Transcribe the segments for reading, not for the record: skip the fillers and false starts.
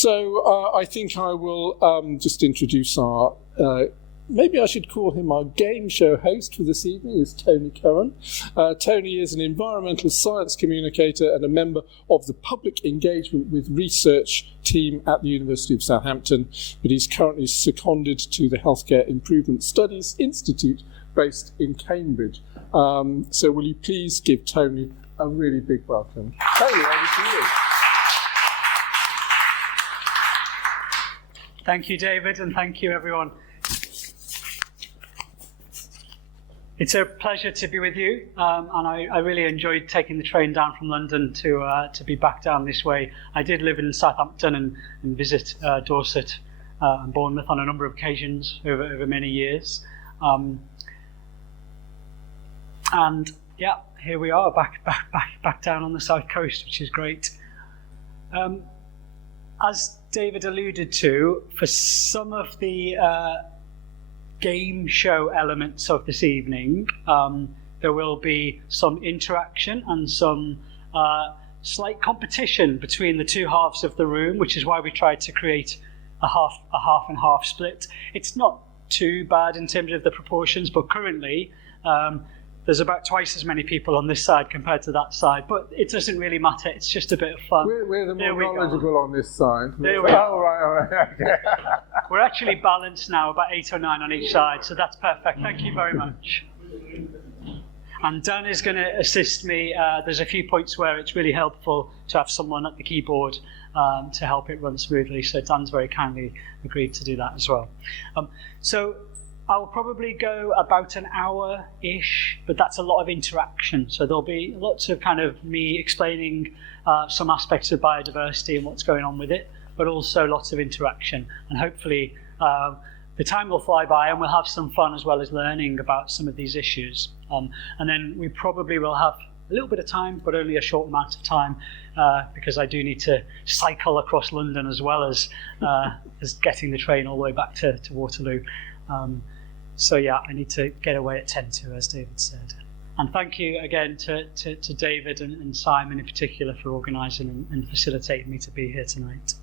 So I think I will just introduce our, maybe I should call him our game show host for this evening, is Tony Curran. Tony is an environmental science communicator and a member of the public engagement with research team at the University of Southampton, but he's currently seconded to the Healthcare Improvement Studies Institute based in Cambridge. So will you please give Tony a really big welcome. Tony, over to you. Thank you, David, and thank you, everyone. It's a pleasure to be with you, and I really enjoyed taking the train down from London to be back down this way. I did live in Southampton and visit Dorset and Bournemouth on a number of occasions over many years. And yeah, here we are, back down on the south coast, which is great. As David alluded to, for some of the game show elements of this evening, there will be some interaction and some slight competition between the two halves of the room, which is why we tried to create a half and half split. It's not too bad in terms of the proportions, but currently there's about twice as many people on this side compared to that side, but it doesn't really matter. It's just a bit of fun. We're the more knowledgeable on this side. There we go. Oh, right. Okay. We're actually balanced now, about 8 or 9 on each side, so that's perfect. Thank you very much. And Dan is going to assist me. There's a few points where it's really helpful to have someone at the keyboard to help it run smoothly, so Dan's very kindly agreed to do that as well. So I'll probably go about an hour-ish, but that's a lot of interaction. So there'll be lots of kind of me explaining some aspects of biodiversity and what's going on with it, but also lots of interaction. And hopefully the time will fly by and we'll have some fun as well as learning about some of these issues. And then we probably will have a little bit of time, but only a short amount of time, because I do need to cycle across London as well as getting the train all the way back to Waterloo. So yeah, I need to get away at 10 to, as David said. And thank you again to David and Simon in particular for organising and facilitating me to be here tonight.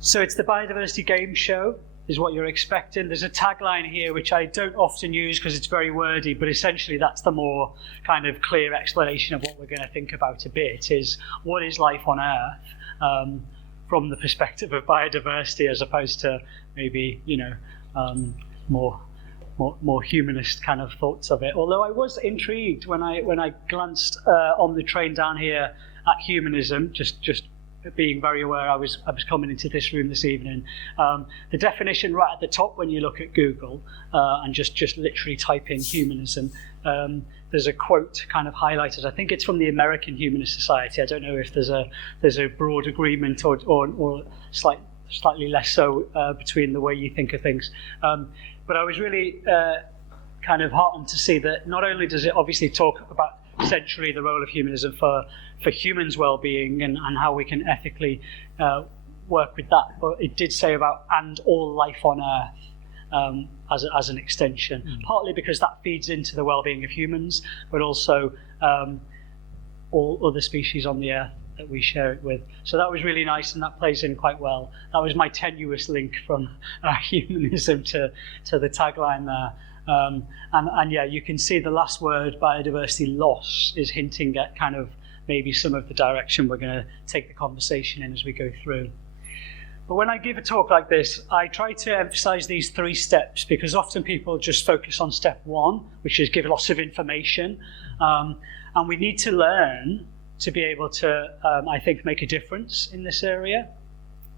So it's the Biodiversity Game Show, is what you're expecting. There's a tagline here which I don't often use because it's very wordy, but essentially that's the more kind of clear explanation of what we're going to think about a bit, is what is life on Earth from the perspective of biodiversity, as opposed to maybe, more humanist kind of thoughts of it. Although I was intrigued when I glanced on the train down here at humanism, just being very aware I was coming into this room this evening. The definition right at the top when you look at Google and just literally type in humanism, there's a quote kind of highlighted. I think it's from the American Humanist Society. I don't know if there's a broad agreement or slightly less so between the way you think of things. But I was really kind of heartened to see that not only does it obviously talk about centrally the role of humanism for humans' well-being and how we can ethically work with that, but it did say about and all life on Earth as an extension, partly because that feeds into the well-being of humans, but also all other species on the Earth that we share it with. So that was really nice, and that plays in quite well. That was my tenuous link from humanism to the tagline there. And yeah, you can see the last word, biodiversity loss, is hinting at kind of maybe some of the direction we're going to take the conversation in as we go through. But when I give a talk like this, I try to emphasize these 3 steps, because often people just focus on step 1, which is give lots of information. And we need to learn to be able to, I think, make a difference in this area.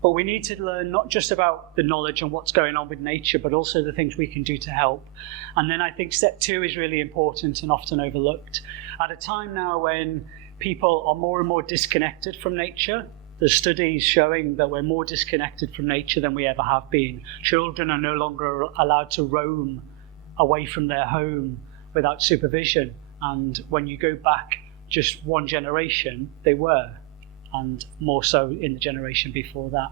But we need to learn not just about the knowledge and what's going on with nature, but also the things we can do to help. And then I think step 2 is really important and often overlooked. At a time now when people are more and more disconnected from nature, there's studies showing that we're more disconnected from nature than we ever have been. Children are no longer allowed to roam away from their home without supervision. And when you go back just one generation, they were, and more so in the generation before that.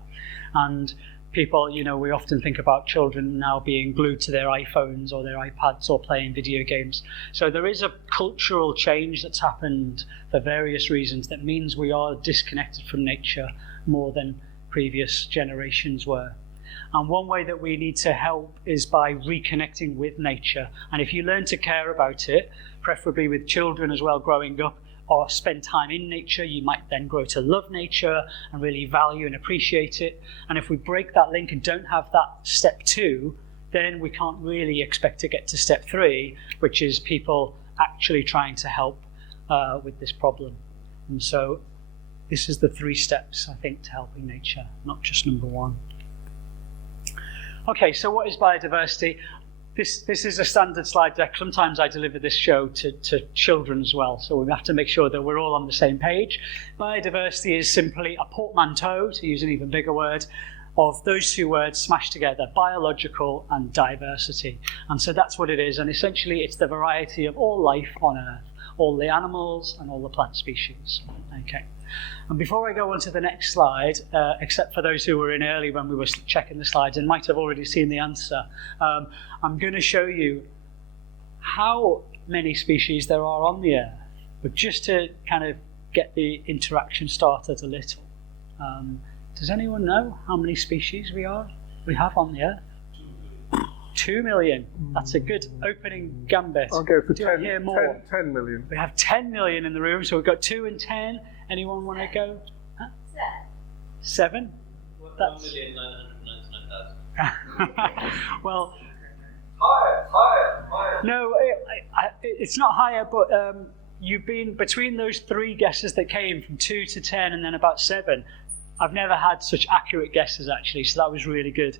And people, we often think about children now being glued to their iPhones or their iPads or playing video games. So there is a cultural change that's happened for various reasons that means we are disconnected from nature more than previous generations were. And one way that we need to help is by reconnecting with nature. And if you learn to care about it, preferably with children as well growing up, or spend time in nature, you might then grow to love nature and really value and appreciate it. And if we break that link and don't have that step 2, then we can't really expect to get to step 3, which is people actually trying to help with this problem. And so this is the 3 steps, I think, to helping nature, not just number 1. Okay, so what is biodiversity? This is a standard slide deck. Sometimes I deliver this show to children as well, so we have to make sure that we're all on the same page. Biodiversity is simply a portmanteau, to use an even bigger word, of those 2 words smashed together, biological and diversity. And so that's what it is, and essentially it's the variety of all life on Earth, all the animals and all the plant species. Okay. And before I go on to the next slide, except for those who were in early when we were checking the slides and might have already seen the answer, I'm going to show you how many species there are on the Earth, but just to kind of get the interaction started a little. Does anyone know how many species we have on the Earth? 2 million. That's a good opening gambit. I'll go for 10 million. We have 10 million in the room, so we've got 2 and 10. Anyone want to go? 7? That's 1,999,000. Well, higher. No, it's not higher, but you've been between those 3 guesses that came from 2 to 10 and then about 7. I've never had such accurate guesses, actually, so that was really good.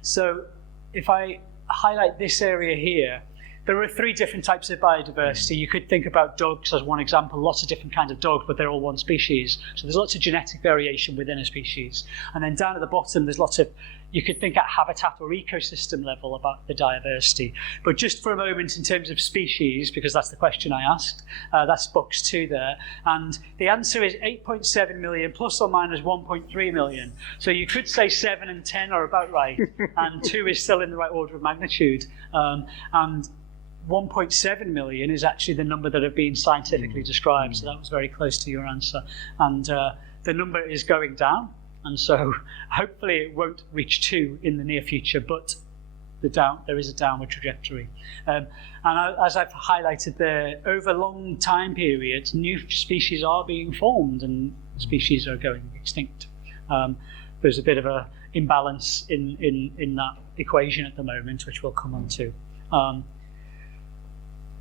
So if I highlight this area here, there are 3 different types of biodiversity. You could think about dogs as one example, lots of different kinds of dogs, but they're all one species. So there's lots of genetic variation within a species. And then down at the bottom, there's lots of, you could think at habitat or ecosystem level about the diversity. But just for a moment in terms of species, because that's the question I asked, that's box 2 there. And the answer is 8.7 million plus or minus 1.3 million. So you could say 7 and 10 are about right, and 2 is still in the right order of magnitude. And 1.7 million is actually the number that have been scientifically described, so that was very close to your answer. And the number is going down, and so hopefully it won't reach 2 in the near future, but there is a downward trajectory. And as I've highlighted there, over long time periods, new species are being formed and species are going extinct. There's a bit of an imbalance in that equation at the moment, which we'll come on to.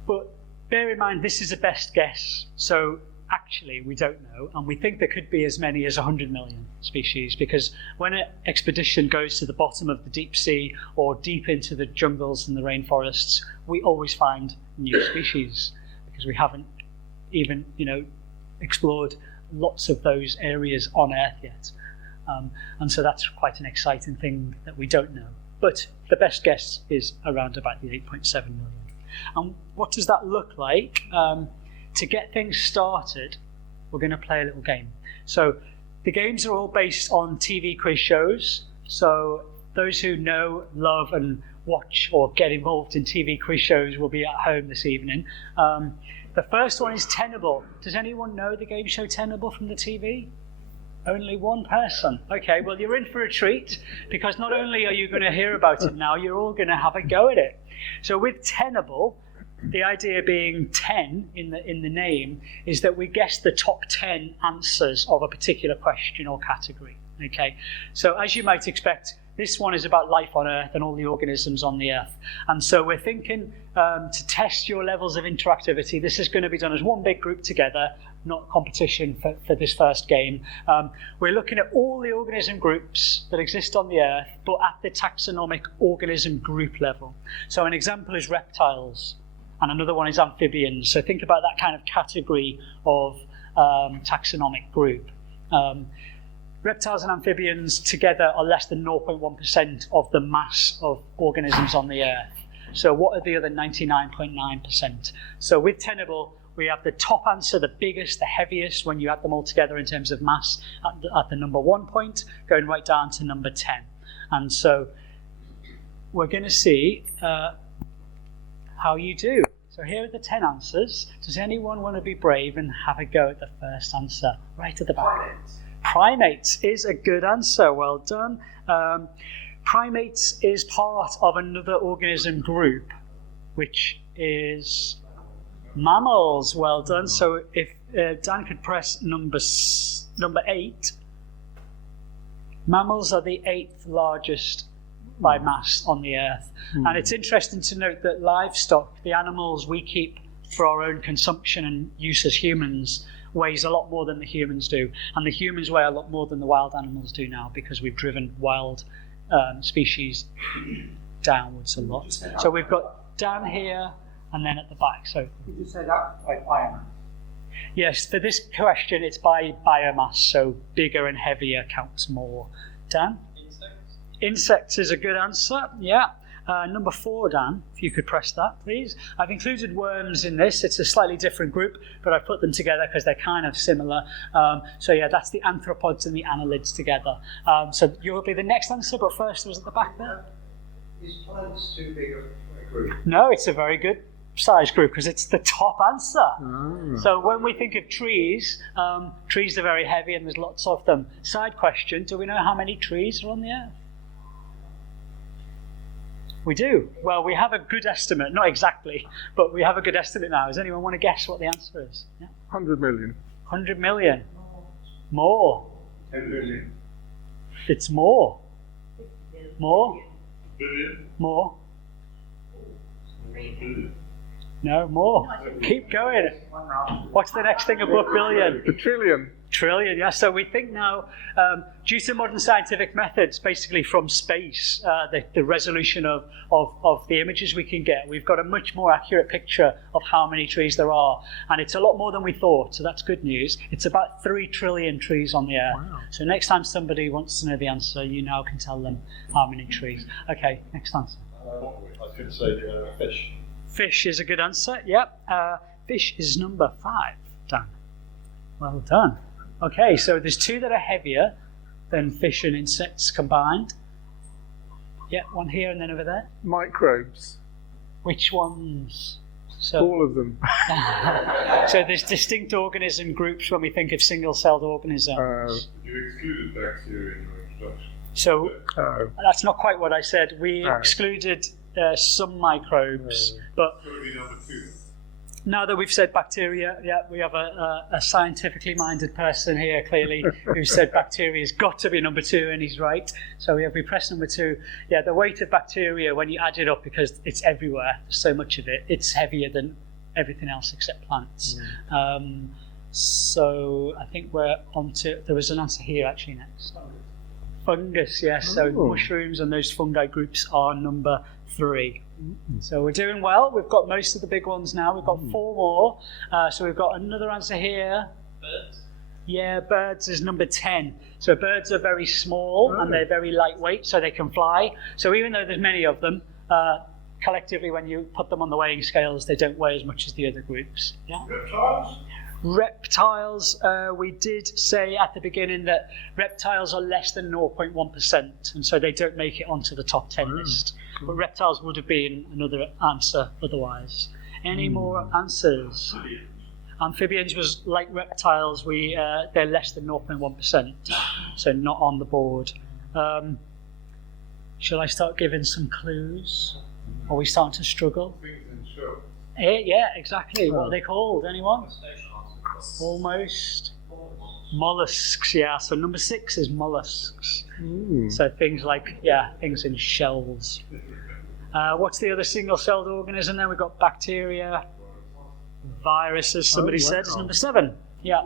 But bear in mind, this is a best guess. So actually, we don't know. And we think there could be as many as 100 million species, because when an expedition goes to the bottom of the deep sea or deep into the jungles and the rainforests, we always find new species, because we haven't even, explored lots of those areas on Earth yet. And so that's quite an exciting thing that we don't know. But the best guess is around about the 8.7 million. And what does that look like? To get things started, we're going to play a little game. So the games are all based on TV quiz shows. So those who know, love and watch or get involved in TV quiz shows will be at home this evening. The first one is Tenable. Does anyone know the game show Tenable from the TV? Only one person. Okay, well, you're in for a treat, because not only are you going to hear about it now, you're all going to have a go at it. So with Tenable, the idea being 10 in the name is that we guess the top 10 answers of a particular question or category. Okay, so as you might expect, this one is about life on Earth and all the organisms on the Earth. And so we're thinking to test your levels of interactivity, this is going to be done as one big group together, not competition for this first game. We're looking at all the organism groups that exist on the Earth, but at the taxonomic organism group level. So an example is reptiles, and another one is amphibians. So think about that kind of category of taxonomic group. Reptiles and amphibians together are less than 0.1% of the mass of organisms on the Earth. So what are the other 99.9%? So with Tenable, we have the top answer, the biggest, the heaviest, when you add them all together in terms of mass, at the number 1 point, going right down to number 10. And so we're going to see how you do. So here are the 10 answers. Does anyone want to be brave and have a go at the first answer? Right at the back. Primates is a good answer. Well done. Primates is part of another organism group, which is mammals. Well done. So if Dan could press number 8. Mammals are the 8th largest by mass on the Earth. And it's interesting to note that livestock, the animals we keep for our own consumption and use as humans, weighs a lot more than the humans do. And the humans weigh a lot more than the wild animals do now, because we've driven wild species downwards a lot. So we've got down here and then at the back. So Did you say that by biomass? yes, for this question it's by biomass, so bigger and heavier counts more. Dan? Insects is a good answer, yeah. Number 4, Dan, if you could press that, please. I've included worms in this. It's a slightly different group, but I've put them together because they're kind of similar. So yeah, that's the anthropods and the annelids together. So you'll be the next answer, but first was at the back there. Is plants too big a group? No, it's a very good size group because it's the top answer. So when we think of trees, trees are very heavy and there's lots of them. Side question, do we know how many trees are on the Earth? We do. Well, we have a good estimate, not exactly, but we have a good estimate now. Does anyone want to guess what the answer is? Yeah? 100 million. 100 million. More. 10 billion. It's more. More. Billion. More. 3 billion. No, more. Keep going. What's the next thing above billion? A trillion. Trillion, yeah. So we think now, due to modern scientific methods, basically from space, the resolution of the images we can get, we've got a much more accurate picture of how many trees there are. And it's a lot more than we thought, so that's good news. It's about 3 trillion trees on the Earth. Wow. So next time somebody wants to know the answer, you now can tell them how many trees. Okay, next answer. I was going to say fish. Fish is a good answer, yep. Fish is number 5, Dan. Well done. Okay, so there's 2 that are heavier than fish and insects combined. Yeah, one here and then over there. Microbes. Which ones? So, all of them. So there's distinct organism groups when we think of single-celled organisms. You excluded bacteria in your introduction. So that's not quite what I said. We excluded some microbes, but What would be number 2? now that we've said bacteria, yeah, we have a scientifically minded person here, clearly, who said bacteria has got to be number 2, and he's right. So we press number 2. Yeah, the weight of bacteria, when you add it up, because it's everywhere, there's so much of it, it's heavier than everything else except plants. So I think we're on to, there was an answer here actually next. Fungus, yes, so mushrooms and those fungi groups are number 3. So we're doing well. We've got most of the big ones now. We've got 4 more. So we've got another answer here. Birds? Yeah, birds is number 10. So birds are very small and they're very lightweight, so they can fly. So even though there's many of them, collectively when you put them on the weighing scales, they don't weigh as much as the other groups. Yeah. Reptiles? Reptiles, we did say at the beginning that reptiles are less than 0.1%, and so they don't make it onto the top 10 list. But reptiles would have been another answer otherwise. Any more answers? Amphibians was like reptiles, they're less than 0.1%, so not on the board. Shall I start giving some clues? Are we starting to struggle? Yeah, exactly. What are they called? Anyone? Almost. Mollusks, yeah. So number 6 is mollusks. So things like, things in shells. What's the other single-celled organism then? We've got bacteria, viruses, somebody said, is number 7. Yeah.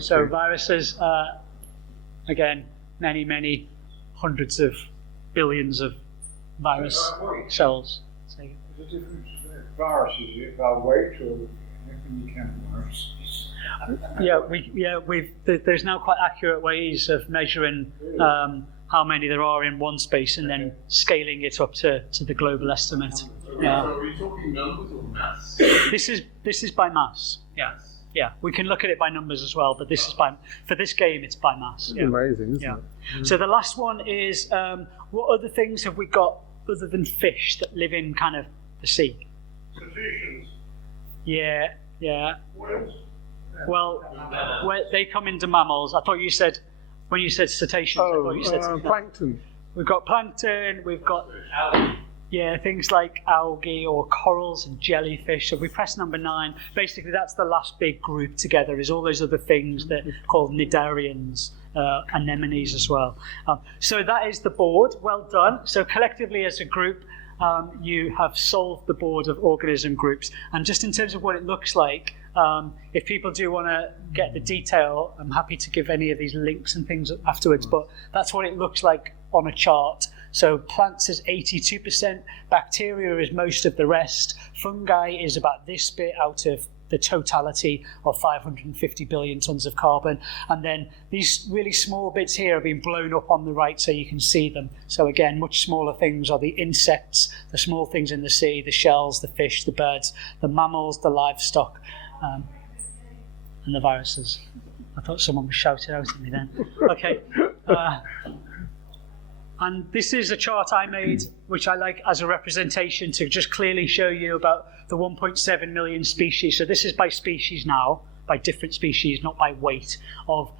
So viruses, again, many, many hundreds of billions of virus cells. There's a difference. Viruses, about weight or anything you can viruses. There's now quite accurate ways of measuring how many there are in one space and then scaling it up to the global estimate. So are you talking numbers or mass? This is by mass. Yeah. We can look at it by numbers as well, but this is for this game it's by mass. It's amazing, isn't it? So the last one is what other things have we got other than fish that live in kind of the sea? Cetaceans. Yeah. Whales. Well, they come into mammals. I thought you said When you said cetaceans, I thought you said plankton. We've got plankton, we've got things like algae or corals and jellyfish. So if we press number 9, basically that's the last big group together, is all those other things that are called cnidarians, anemones as well. So that is the board. Well done. So collectively as a group, you have solved the board of organism groups. And just in terms of what it looks like, if people do want to get the detail, I'm happy to give any of these links and things afterwards, but that's what it looks like on a chart. So plants is 82%, bacteria is most of the rest, fungi is about this bit out of the totality of 550 billion tons of carbon, and then these really small bits here have been blown up on the right so you can see them. So again, much smaller things are the insects, the small things in the sea, the shells, the fish, the birds, the mammals, the livestock, and the viruses. I thought someone was shouting out at me then. Okay. And this is a chart I made, which I like as a representation to just clearly show you about the 1.7 million species. So this is by species now, by different species, not by weight, of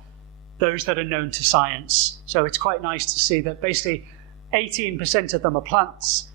those that are known to science. So it's quite nice to see that basically 18% of them are plants,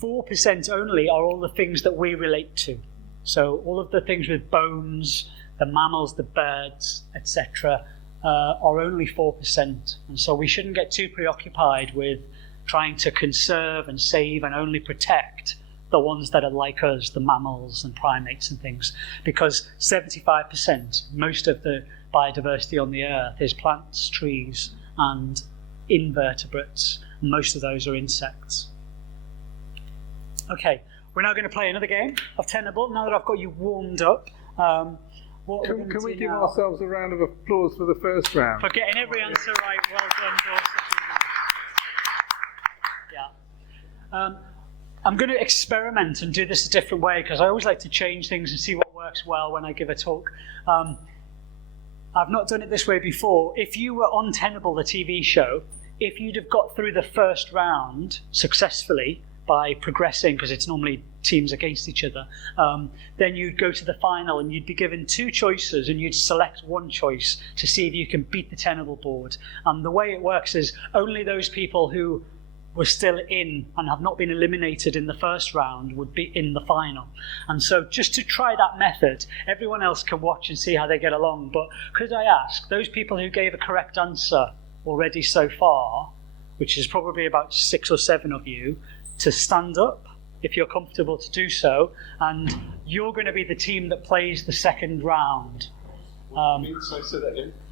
4% only are all the things that we relate to. So all of the things with bones, the mammals, the birds, etc., are only 4%. And so we shouldn't get too preoccupied with trying to conserve and save and only protect the ones that are like us, the mammals and primates and things, because 75%, most of the biodiversity on the earth is plants, trees, and invertebrates. Most of those are insects. Okay, we're now going to play another game of Tenable. Now that I've got you warmed up, can we give ourselves a round of applause for the first round? For getting every answer right. Well done, Dorset. Yeah. I'm going to experiment and do this a different way because I always like to change things and see what works well when I give a talk. I've not done it this way before. If you were on Tenable, the TV show, if you'd have got through the first round successfully by progressing, because it's normally teams against each other, then you'd go to the final and you'd be given 2 choices and you'd select one choice to see if you can beat the Tenable board. And the way it works is only those people who were still in and have not been eliminated in the first round would be in the final. And so just to try that method, everyone else can watch and see how they get along. But could I ask those people who gave a correct answer already so far, which is probably about 6 or 7 of you, to stand up if you're comfortable to do so, and you're going to be the team that plays the second round.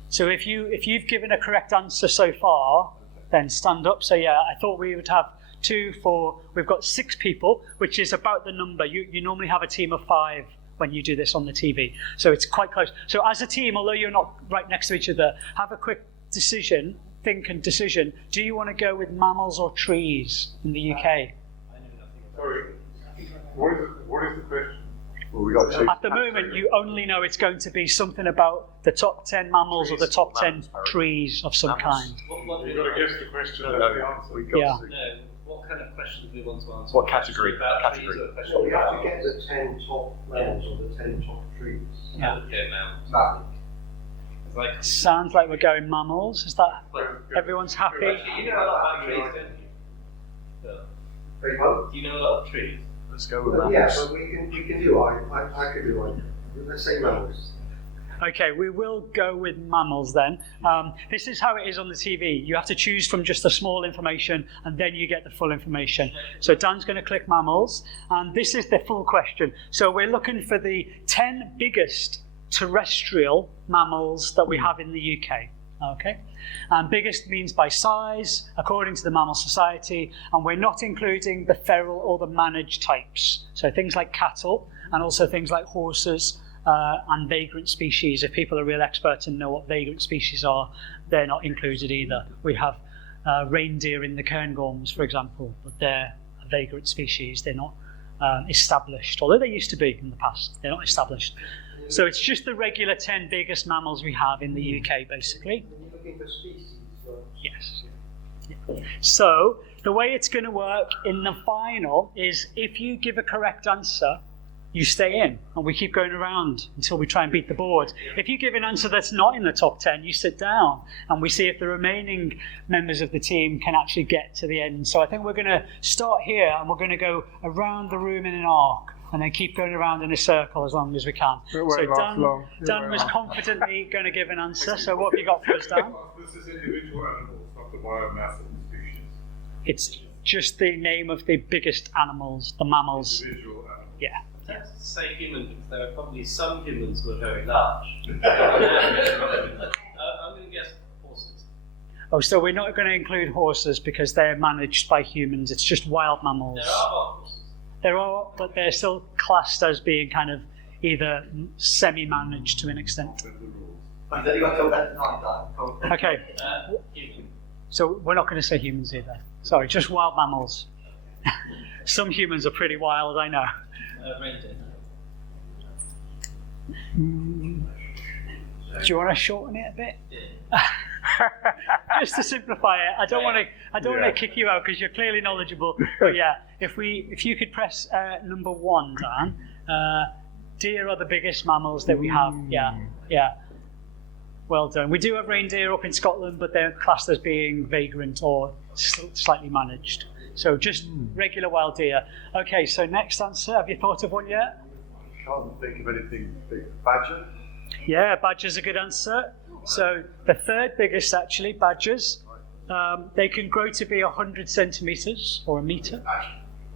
So if you've given a correct answer so far, then stand up. So yeah, I thought we would have 2, 4. We've got 6 people, which is about the number. You normally have a team of 5 when you do this on the TV. So it's quite close. So as a team, although you're not right next to each other, have a quick decision. Do you want to go with mammals or trees in the UK? Sorry, what is the question? Well, we got 2. At the moment, you only know it's going to be something about the top 10 mammals or the top 10 trees of some kind. You've got to guess the question and that's the answer. Yeah. No, what kind of question do we want to answer? What category? About Category. trees or a question So we have to about get the 10 top mammals or the 10 top trees. Yeah. Okay, now. That. It's like, Sounds like we're going mammals. Is that everyone's happy? you know a lot about trees, don't you? Phil? Very well. Do you know a lot of trees? Let's go with that. Yeah, but we can do I could do one. Let's say mammals. Okay, we will go with mammals then. This is how it is on the TV. You have to choose from just the small information and then you get the full information. So Dan's going to click mammals, and this is the full question. So we're looking for the 10 biggest terrestrial mammals that we have in the UK. Okay, and biggest means by size, according to the Mammal Society, and we're not including the feral or the managed types. So things like cattle, and also things like horses, and vagrant species. If people are real experts and know what vagrant species are, they're not included either. We have reindeer in the Cairngorms, for example, but they're a vagrant species. They're not established, although they used to be in the past. They're not established. So it's just the regular 10 biggest mammals we have in the UK, basically. You're looking for species. Yes. Yeah. So the way it's going to work in the final is if you give a correct answer, you stay in, and we keep going around until we try and beat the board. If you give an answer that's not in the top 10, you sit down, and we see if the remaining members of the team can actually get to the end. So I think we're going to start here, and we're going to go around the room in an arc, and then keep going around in a circle as long as we can. So Dan was confidently going to give an answer. So what have you got for us, Dan? This is individual animals, not the biomass of the species. It's just the name of the biggest animals, the mammals. Individual animals. Yeah. Let's say human, because there are probably some humans who are very large. I'm going to guess horses. Oh, so we're not going to include horses because they're managed by humans. It's just wild mammals. There are horses. There are, but they're still classed as being kind of either semi-managed to an extent. Okay. Human. So we're not going to say humans either. Sorry, just wild mammals. Some humans are pretty wild, I know. Reindeer. Do you want to shorten it a bit? Just to simplify it, I don't want to kick you out because you're clearly knowledgeable. But yeah, if you could press number 1, Dan. Deer are the biggest mammals that we have. Yeah. Well done. We do have reindeer up in Scotland, but they're classed as being vagrant or slightly managed. So just regular wild deer. Okay, so next answer. Have you thought of one yet? I can't think of anything big. Badger? Yeah, badger's a good answer. So the third biggest, actually, badgers. They can grow to be 100 centimetres or a metre.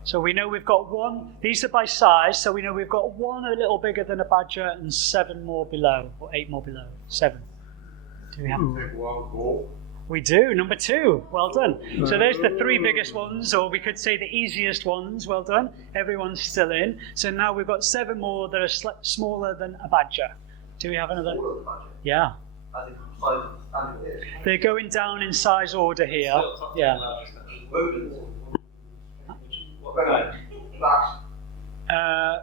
So we know we've got one. These are by size, so we know we've got one a little bigger than a badger and 7 more below, or 8 more below. 7. Do we have? Wild boar. We do, number 2. Well done. So there's the 3 biggest ones, or we could say the easiest ones. Well done. Everyone's still in. So now we've got 7 more that are smaller than a badger. Do we have another? Yeah. They're going down in size order here. Yeah.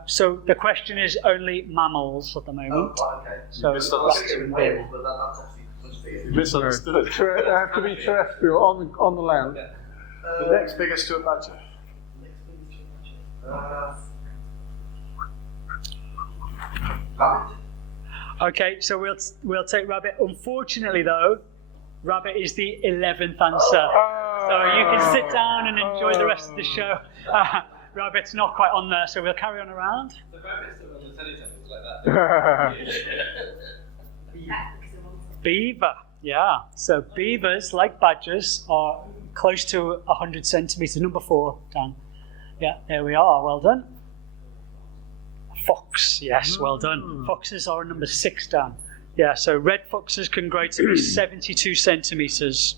So the question is only mammals at the moment. So Misunderstood. They have to be terrestrial on the land. The next biggest to a badger. Okay, so we'll take rabbit. Unfortunately, though, rabbit is the 11th answer. So you can sit down and enjoy the rest of the show. Rabbit's not quite on there, so we'll carry on around. The rabbits are on the Teletubbies like that. Beaver, yeah. So beavers, like badgers, are close to 100 centimetres. Number 4, Dan. Yeah, there we are. Well done. Fox, yes, well done. Foxes are number 6, Dan. Yeah, so red foxes can grow to be 72 centimetres.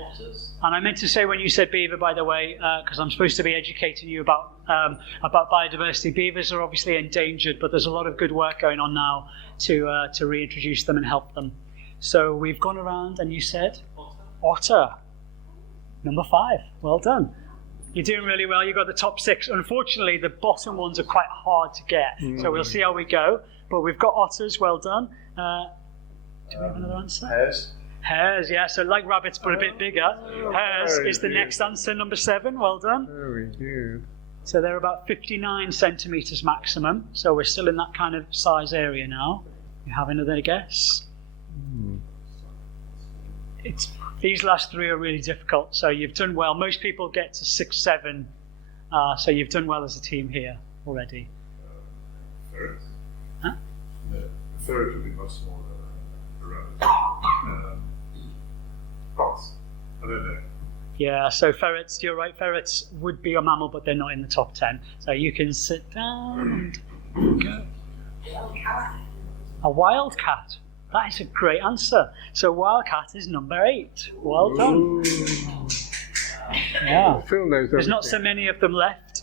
Otters. And I meant to say when you said beaver, by the way, because I'm supposed to be educating you about biodiversity. Beavers are obviously endangered, but there's a lot of good work going on now to reintroduce them and help them. So we've gone around, and you said otter. Number 5. Well done. You're doing really well. You got the top 6. Unfortunately, the bottom ones are quite hard to get. So we'll see how we go. But we've got otters. Well done. Do we have another answer? Hares? Hares, yeah. So like rabbits, but a bit bigger. Hares is the next answer, number 7. Well done. Very good. So they're about 59 centimetres maximum. So we're still in that kind of size area now. You have another guess? These last 3 are really difficult. So you've done well. Most people get to 6, 7. So you've done well as a team here already. Ferret. Huh? The ferret would be much smaller than a rabbit. Fox. I don't know. Yeah, so ferrets, you're right, ferrets would be a mammal, but they're not in the top 10. So you can sit down and go. A wildcat. That is a great answer. So wildcat is number 8. Well done. Yeah. There's not so many of them left.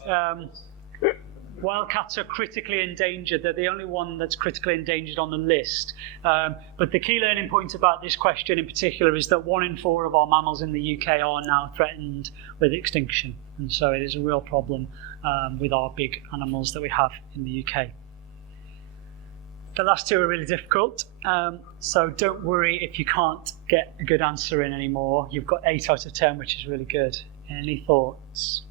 Wildcats are critically endangered. They're the only one that's critically endangered on the list. But the key learning point about this question in particular is that 1 in 4 of our mammals in the UK are now threatened with extinction. And so it is a real problem with our big animals that we have in the UK. The last 2 are really difficult. So don't worry if you can't get a good answer in anymore. You've got 8 out of 10, which is really good. Any thoughts?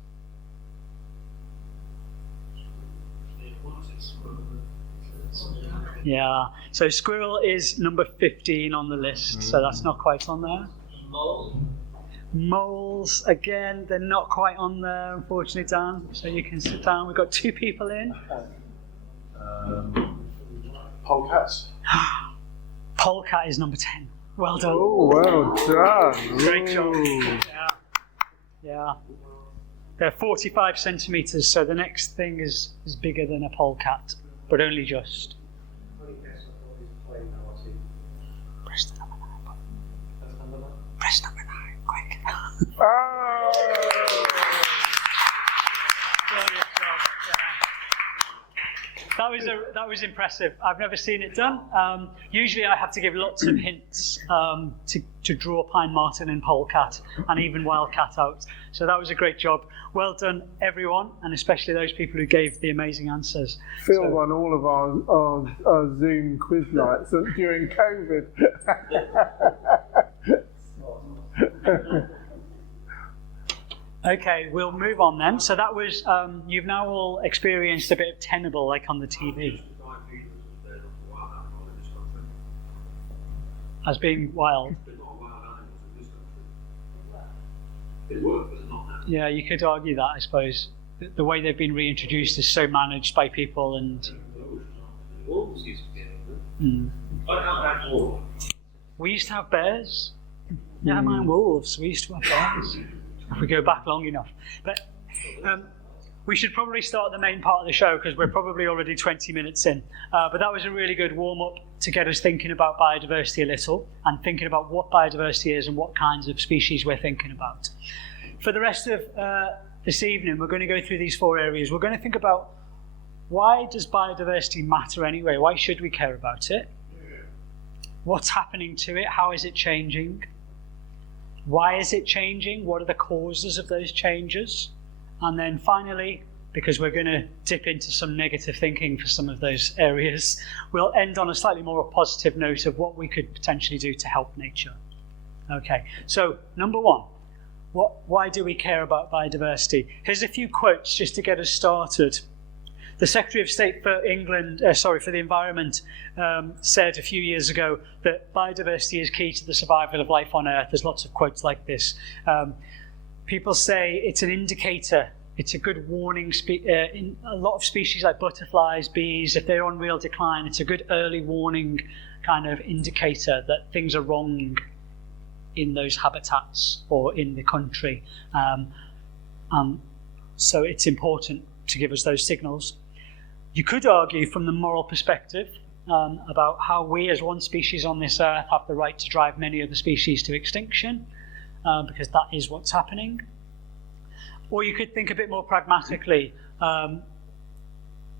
Yeah. So squirrel is number 15 on the list, so that's not quite on there. Moles, again, they're not quite on there, unfortunately, Dan. So you can sit down. We've got 2 people in. Polecats. Polecat is number 10. Well done. Oh, well done. Great job. Ooh. Yeah. They're 45 centimetres, so the next thing is bigger than a polecat, but only just. Press the number 9. Press number 9, quick. Oh! Brilliant job. Yeah. That was impressive. I've never seen it done. Usually I have to give lots of hints to draw pine marten and polecat and even wildcat out. So that was a great job. Well done, everyone, and especially those people who gave the amazing answers. Phil won all of our Zoom quiz nights during COVID. Okay, we'll move on then. So that was, you've now all experienced a bit of Tenable, like on the TV. As being wild. Yeah, you could argue that, I suppose. The way they've been reintroduced is so managed by people and... We used to have bears. Never mind wolves, we used to have bears. If we go back long enough. But we should probably start the main part of the show because we're probably already 20 minutes in. But that was a really good warm-up to get us thinking about biodiversity a little and thinking about what biodiversity is and what kinds of species we're thinking about. For the rest of this evening, we're going to go through these 4 areas. We're going to think about why does biodiversity matter anyway? Why should we care about it? What's happening to it? How is it changing? Why is it changing? What are the causes of those changes? And then finally, because we're going to dip into some negative thinking for some of those areas, we'll end on a slightly more positive note of what we could potentially do to help nature. Okay, so number 1, why do we care about biodiversity? Here's a few quotes just to get us started. The Secretary of State for for the Environment said a few years ago that biodiversity is key to the survival of life on Earth. There's lots of quotes like this. People say it's an indicator. It's a good warning. In a lot of species like butterflies, bees, if they're on real decline, it's a good early warning kind of indicator that things are wrong in those habitats or in the country. So it's important to give us those signals. You could argue from the moral perspective about how we as one species on this earth have the right to drive many other species to extinction, because that is what's happening. Or you could think a bit more pragmatically.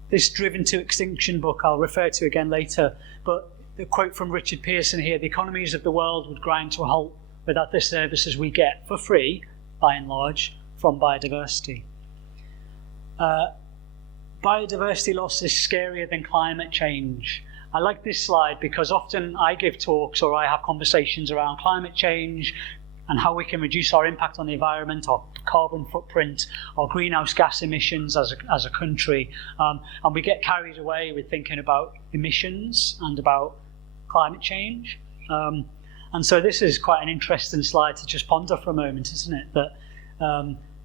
This Driven to Extinction book I'll refer to again later, but the quote from Richard Pearson here, the economies of the world would grind to a halt without the services we get for free, by and large, from biodiversity. Biodiversity loss is scarier than climate change. I like this slide because often I give talks or I have conversations around climate change and how we can reduce our impact on the environment, our carbon footprint, our greenhouse gas emissions as a country. And we get carried away with thinking about emissions and about climate change. And so this is quite an interesting slide to just ponder for a moment, isn't it? That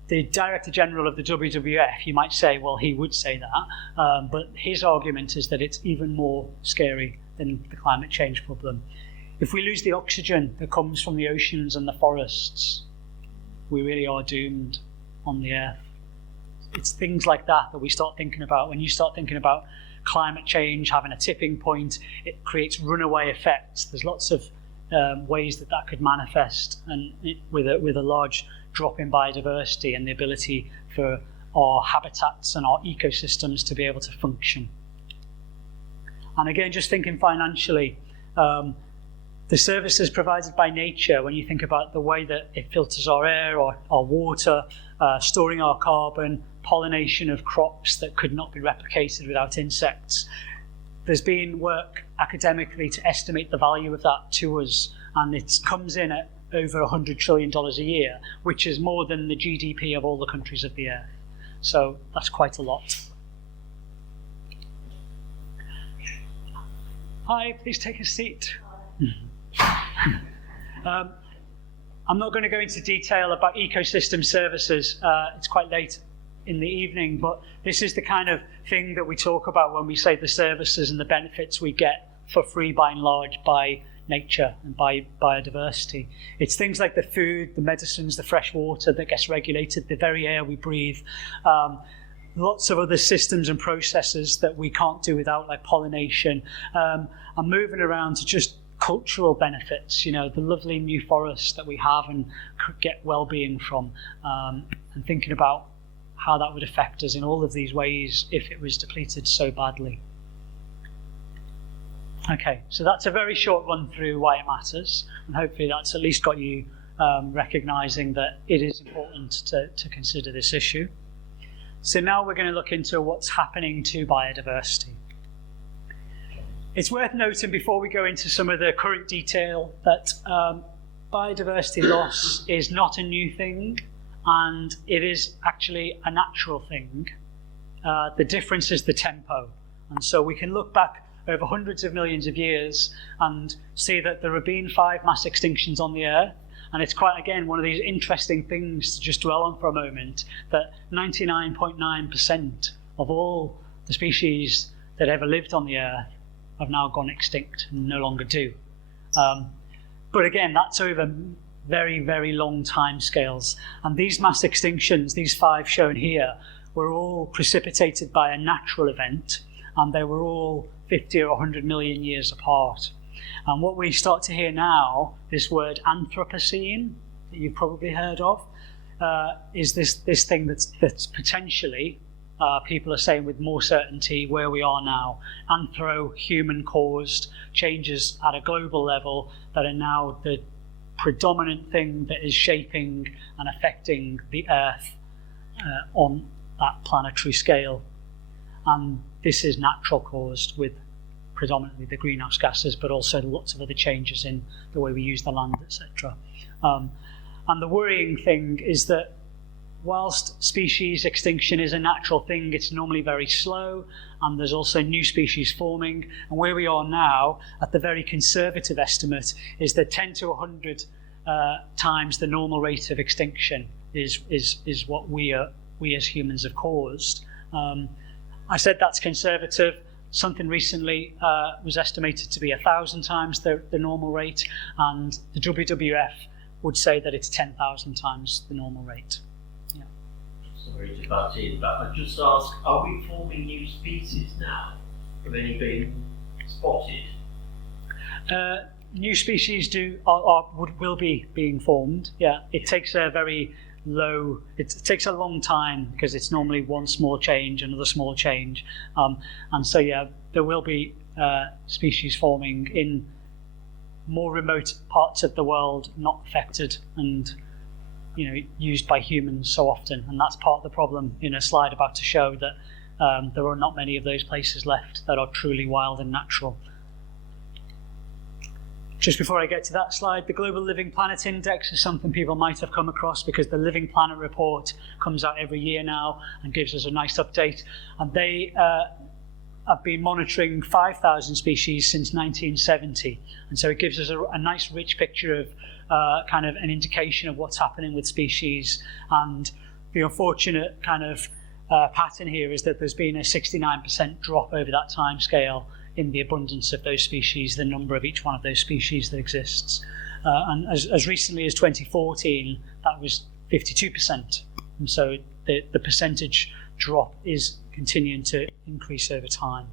the Director General of the WWF, you might say, well, he would say that, but his argument is that it's even more scary than the climate change problem. If we lose the oxygen that comes from the oceans and the forests, we really are doomed on the earth. It's things like that we start thinking about. When you start thinking about climate change having a tipping point, it creates runaway effects. There's lots of ways that could manifest, and with a large drop in biodiversity and the ability for our habitats and our ecosystems to be able to function. And again, just thinking financially, the services provided by nature, when you think about the way that it filters our air or our water, storing our carbon, pollination of crops that could not be replicated without insects, there's been work academically to estimate the value of that to us, and it comes in at over $100 trillion a year, which is more than the GDP of all the countries of the earth. So that's quite a lot. Hi, please take a seat. I'm not going to go into detail about ecosystem services. It's quite late in the evening, but this is the kind of thing that we talk about when we say the services and the benefits we get for free by and large by nature and by biodiversity. It's things like the food, the medicines, the fresh water that gets regulated, the very air we breathe, lots of other systems and processes that we can't do without, like pollination. I'm moving around to just cultural benefits, the lovely new forests that we have and get well-being from, and thinking about how that would affect us in all of these ways if it was depleted so badly. Okay, so that's a very short run through why it matters, and hopefully that's at least got you recognising that it is important to consider this issue. So now we're going to look into what's happening to biodiversity. It's worth noting before we go into some of the current detail that biodiversity loss is not a new thing, and it is actually a natural thing. The difference is the tempo. And so we can look back over hundreds of millions of years and see that there have been 5 mass extinctions on the Earth. And it's quite, again, one of these interesting things to just dwell on for a moment, that 99.9% of all the species that ever lived on the Earth have now gone extinct and no longer do. But again, that's over very, very long time scales. And these mass extinctions, these 5 shown here, were all precipitated by a natural event, and they were all 50 or 100 million years apart. And what we start to hear now, this word Anthropocene, that you've probably heard of, is this thing that's potentially, people are saying with more certainty, where we are now. Human-caused changes at a global level that are now the predominant thing that is shaping and affecting the Earth on that planetary scale. And this is natural caused, with predominantly the greenhouse gases, but also lots of other changes in the way we use the land, etc. And the worrying thing is that whilst species extinction is a natural thing, it's normally very slow, and there's also new species forming. And where we are now, at the very conservative estimate, is that 10 to 100 times the normal rate of extinction is what we as humans have caused. I said that's conservative. Something recently was estimated to be 1,000 times the normal rate, and the WWF would say that it's 10,000 times the normal rate. Yeah. Sorry to butt in, but I'd just ask, are we forming new species now? Have any been spotted? New species will be being formed. Yeah, it takes a very low. It takes a long time because it's normally one small change, another small change, and so yeah, there will be species forming in more remote parts of the world, not affected and used by humans so often. And that's part of the problem in a slide about to show that there are not many of those places left that are truly wild and natural. Just before I get to that slide, the Global Living Planet Index is something people might have come across because the Living Planet report comes out every year now and gives us a nice update. And they have been monitoring 5,000 species since 1970. And so it gives us a nice rich picture of kind of an indication of what's happening with species. And the unfortunate kind of pattern here is that there's been a 69% drop over that time scale in the abundance of those species, the number of each one of those species that exists. And as recently as 2014, that was 52%. And so the percentage drop is continuing to increase over time.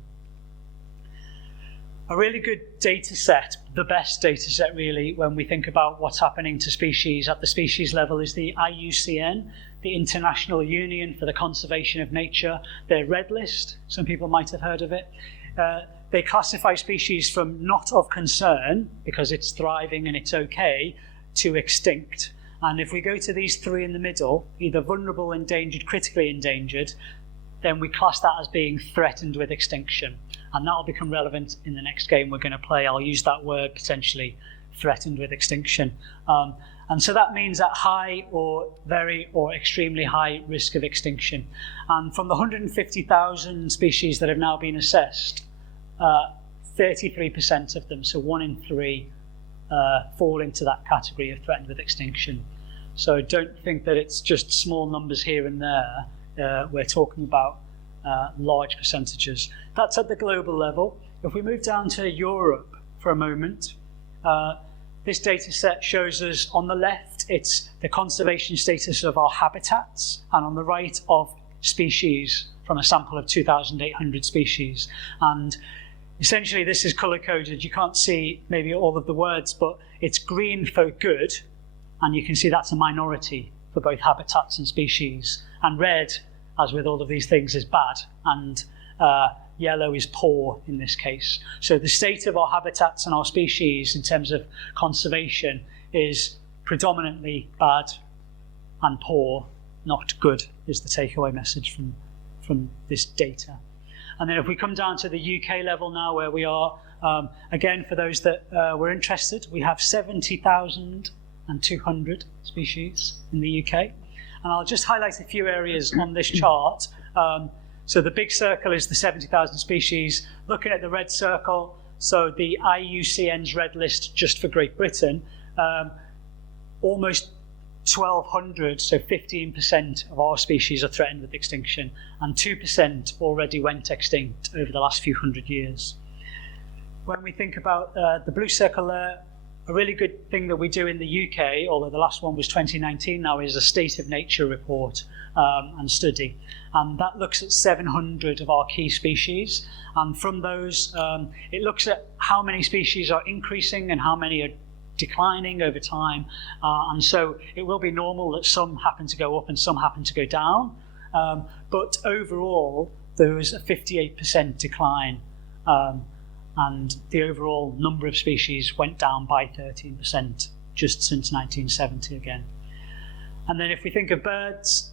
A really good data set, the best data set really, when we think about what's happening to species at the species level, is the IUCN, the International Union for the Conservation of Nature, their red list. Some people might have heard of it. They classify species from not of concern, because it's thriving and it's okay, to extinct. And if we go to these 3 in the middle, either vulnerable, endangered, critically endangered, then we class that as being threatened with extinction. And that'll become relevant in the next game we're going to play. I'll use that word potentially, threatened with extinction. And so that means at high or very or extremely high risk of extinction. And from the 150,000 species that have now been assessed, 33% of them, so 1 in 3, fall into that category of threatened with extinction. So don't think that it's just small numbers here and there. We're talking about large percentages. That's at the global level. If we move down to Europe for a moment, this data set shows us on the left, it's the conservation status of our habitats, and on the right of species from a sample of 2,800 species. And essentially this is color-coded. You can't see maybe all of the words, but it's green for good, and you can see that's a minority for both habitats and species. And red, as with all of these things, is bad, and yellow is poor in this case. So the state of our habitats and our species in terms of conservation is predominantly bad and poor, not good, is the takeaway message from this data. And then if we come down to the UK level now, where we are, again, for those that were interested, we have 70,200 species in the UK. And I'll just highlight a few areas on this chart. So the big circle is the 70,000 species. Looking at the red circle, so the IUCN's red list just for Great Britain, almost 1,200, so 15% of our species are threatened with extinction, and 2% already went extinct over the last few hundred years. When we think about the blue circle there, a really good thing that we do in the UK, although the last one was 2019 now, is a state of nature report and study. And that looks at 700 of our key species. And from those, it looks at how many species are increasing and how many are declining over time. And so it will be normal that some happen to go up and some happen to go down. But overall, there was a 58% decline. And the overall number of species went down by 13% just since 1970 again. And then if we think of birds,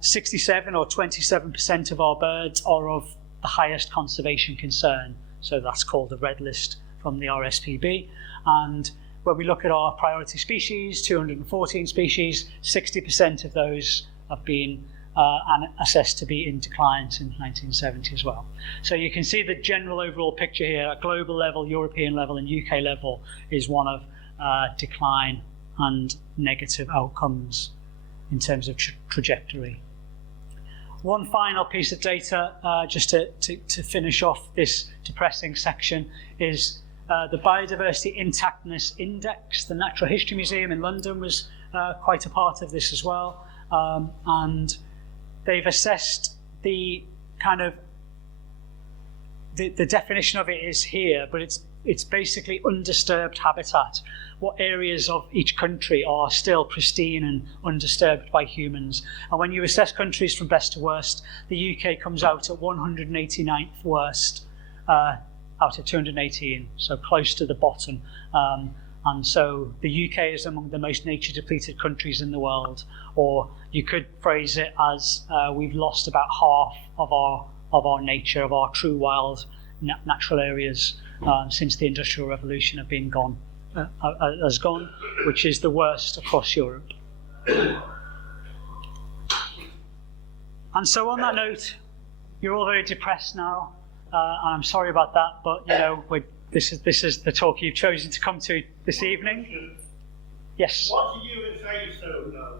67 or 27% of our birds are of the highest conservation concern. So that's called the red list from the RSPB. And when we look at our priority species, 214 species, 60% of those have been assessed to be in decline since 1970 as well. So you can see the general overall picture here at global level, European level and UK level is one of decline and negative outcomes in terms of trajectory. One final piece of data, just to finish off this depressing section, is the Biodiversity Intactness Index. The Natural History Museum in London was quite a part of this as well. And they've assessed the kind of, the definition of it is here, but it's basically undisturbed habitat. What areas of each country are still pristine and undisturbed by humans. And when you assess countries from best to worst, the UK comes out at 189th worst out of 218, so close to the bottom. And so the UK is among the most nature depleted countries in the world, or you could phrase it as we've lost about half of our nature, of our true wild natural areas since the Industrial Revolution has gone, which is the worst across Europe. And so on that note, you're all very depressed now, and I'm sorry about that, but you know, this is the talk you've chosen to come to this evening. Yes? What's the USA so low?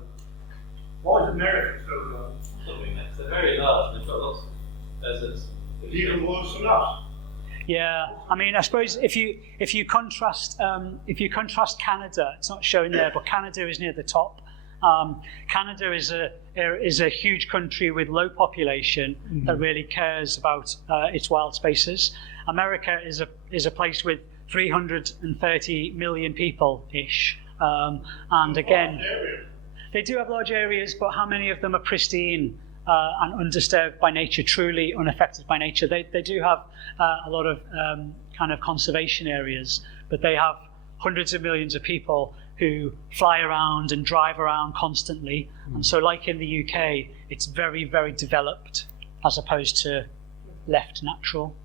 Why is America so low? They're very large. They've got lots of deserts. Even worse than us. Yeah, I mean, I suppose if you contrast Canada, it's not shown there, but Canada is near the top. Canada is a huge country with low population that really cares about its wild spaces. America is a place with 330 million people ish, and again, they do have large areas, but how many of them are pristine and undisturbed by nature, truly unaffected by nature? They do have a lot of kind of conservation areas, but they have hundreds of millions of people who fly around and drive around constantly. And so like in the UK, it's very, very developed as opposed to left natural.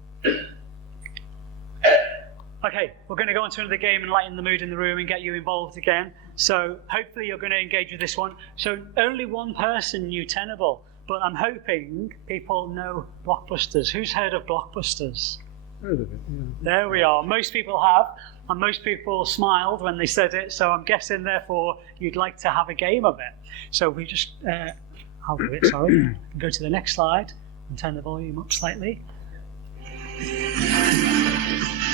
Okay, we're going to go on to another game and lighten the mood in the room and get you involved again. So hopefully you're going to engage with this one. So only one person knew Tenable, but I'm hoping people know Blockbusters. Who's heard of Blockbusters? Heard of it, yeah. There we are. Most people have, and most people smiled when they said it, so I'm guessing, therefore, you'd like to have a game of it. So we just, I'll do it, sorry. Go to the next slide and turn the volume up slightly.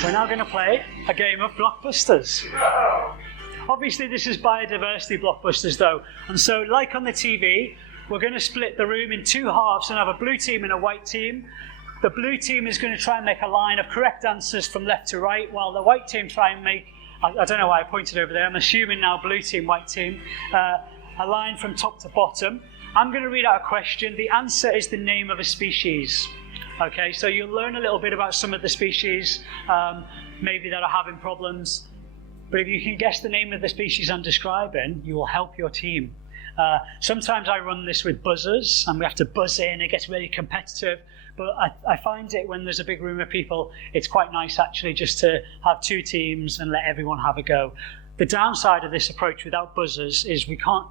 We're now going to play a game of Blockbusters. Obviously, this is Biodiversity Blockbusters, though, and so, like on the TV, we're going to split the room in two halves and have a blue team and a white team. The blue team is going to try and make a line of correct answers from left to right, while the white team try and make, I don't know why I pointed over there, I'm assuming now blue team, white team, a line from top to bottom. I'm going to read out a question. The answer is the name of a species. Okay, so you'll learn a little bit about some of the species, maybe that are having problems. But if you can guess the name of the species I'm describing, you will help your team. Sometimes I run this with buzzers, and we have to buzz in. It gets really competitive. But I find it when there's a big room of people, it's quite nice actually just to have two teams and let everyone have a go. The downside of this approach without buzzers is we can't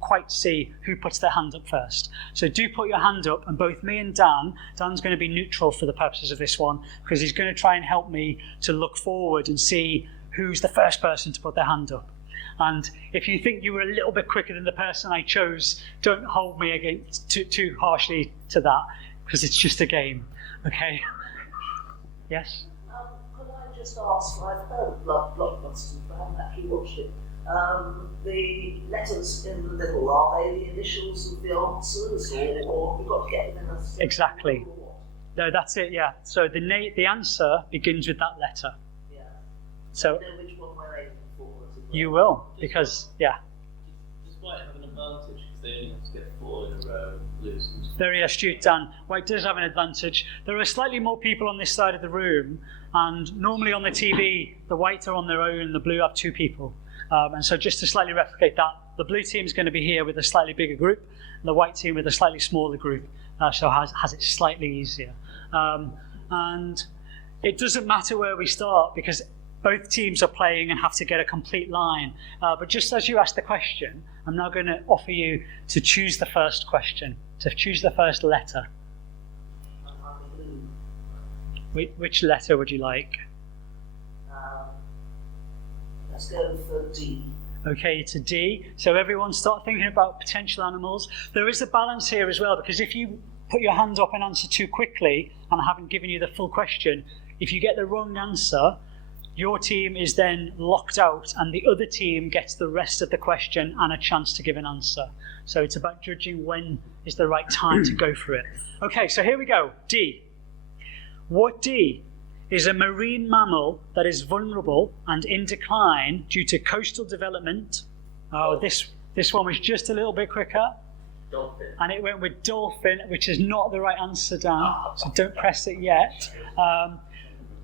quite see who puts their hand up first. So do put your hand up, and both me and Dan's going to be neutral for the purposes of this one, because he's going to try and help me to look forward and see who's the first person to put their hand up. And if you think you were a little bit quicker than the person I chose, don't hold me against too harshly to that, because it's just a game, okay? Yes? Could I just ask, I've heard of Blockbusters, but I haven't actually watched it. The letters in the middle, are they the initials of the answers, or we've got to get them in a... Exactly. No, that's it, yeah. So the answer begins with that letter. Yeah. So Do you know which one we're aiming for? you will, because, yeah. Does White have an advantage because they only have to get 4 in a row and lose? Very astute, Dan. White does have an advantage. There are slightly more people on this side of the room, and normally on the TV, the white are on their own, the blue have 2 people. And so just to slightly replicate that, the blue team is going to be here with a slightly bigger group, and the white team with a slightly smaller group, so has it slightly easier. And it doesn't matter where we start, because both teams are playing and have to get a complete line. But just as you asked the question, I'm now going to offer you to choose the first question, to choose the first letter. Which letter would you like? Let's go for D. Okay, it's a D. So everyone start thinking about potential animals. There is a balance here as well, because if you put your hand up and answer too quickly, and I haven't given you the full question, if you get the wrong answer, your team is then locked out, and the other team gets the rest of the question and a chance to give an answer. So it's about judging when is the right time to go for it. Okay, so here we go. D. What D is a marine mammal that is vulnerable and in decline due to coastal development. Oh, this one was just a little bit quicker. Dolphin. And it went with dolphin, which is not the right answer, Dan, so don't press it yet.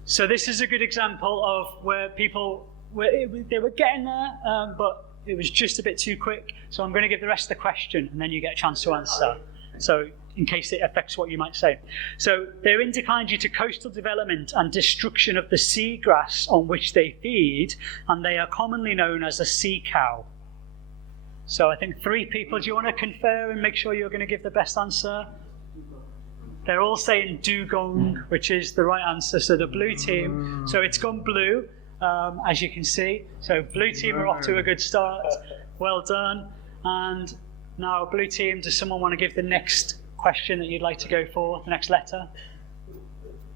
So this is a good example of where people, they were getting there, but it was just a bit too quick. So I'm going to give the rest of the question, and then you get a chance to answer. So in case it affects what you might say. So they're in decline due to coastal development and destruction of the seagrass on which they feed, and they are commonly known as a sea cow. So I think 3 people. Do you want to confer and make sure you're going to give the best answer? They're all saying dugong, which is the right answer. So the blue team, so it's gone blue, as you can see. So blue team are off to a good start. Well done. And now blue team, does someone want to give the next question that you'd like to go for, the next letter?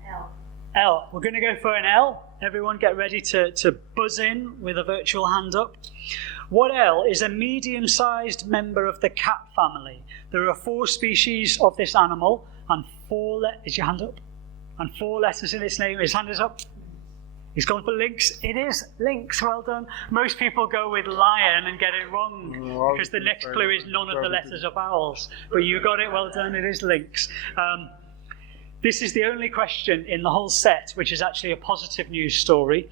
L. L. We're going to go for an L. Everyone get ready to buzz in with a virtual hand up. What L is a medium-sized member of the cat family. There are 4 species of this animal, and 4 is your hand up? And 4 letters in its name. His hand is up. He's gone for lynx. It is lynx. Well done. Most people go with lion and get it wrong, because the next clue is none of the letters are vowels. But you got it. Well done. It is lynx. This is the only question in the whole set which is actually a positive news story.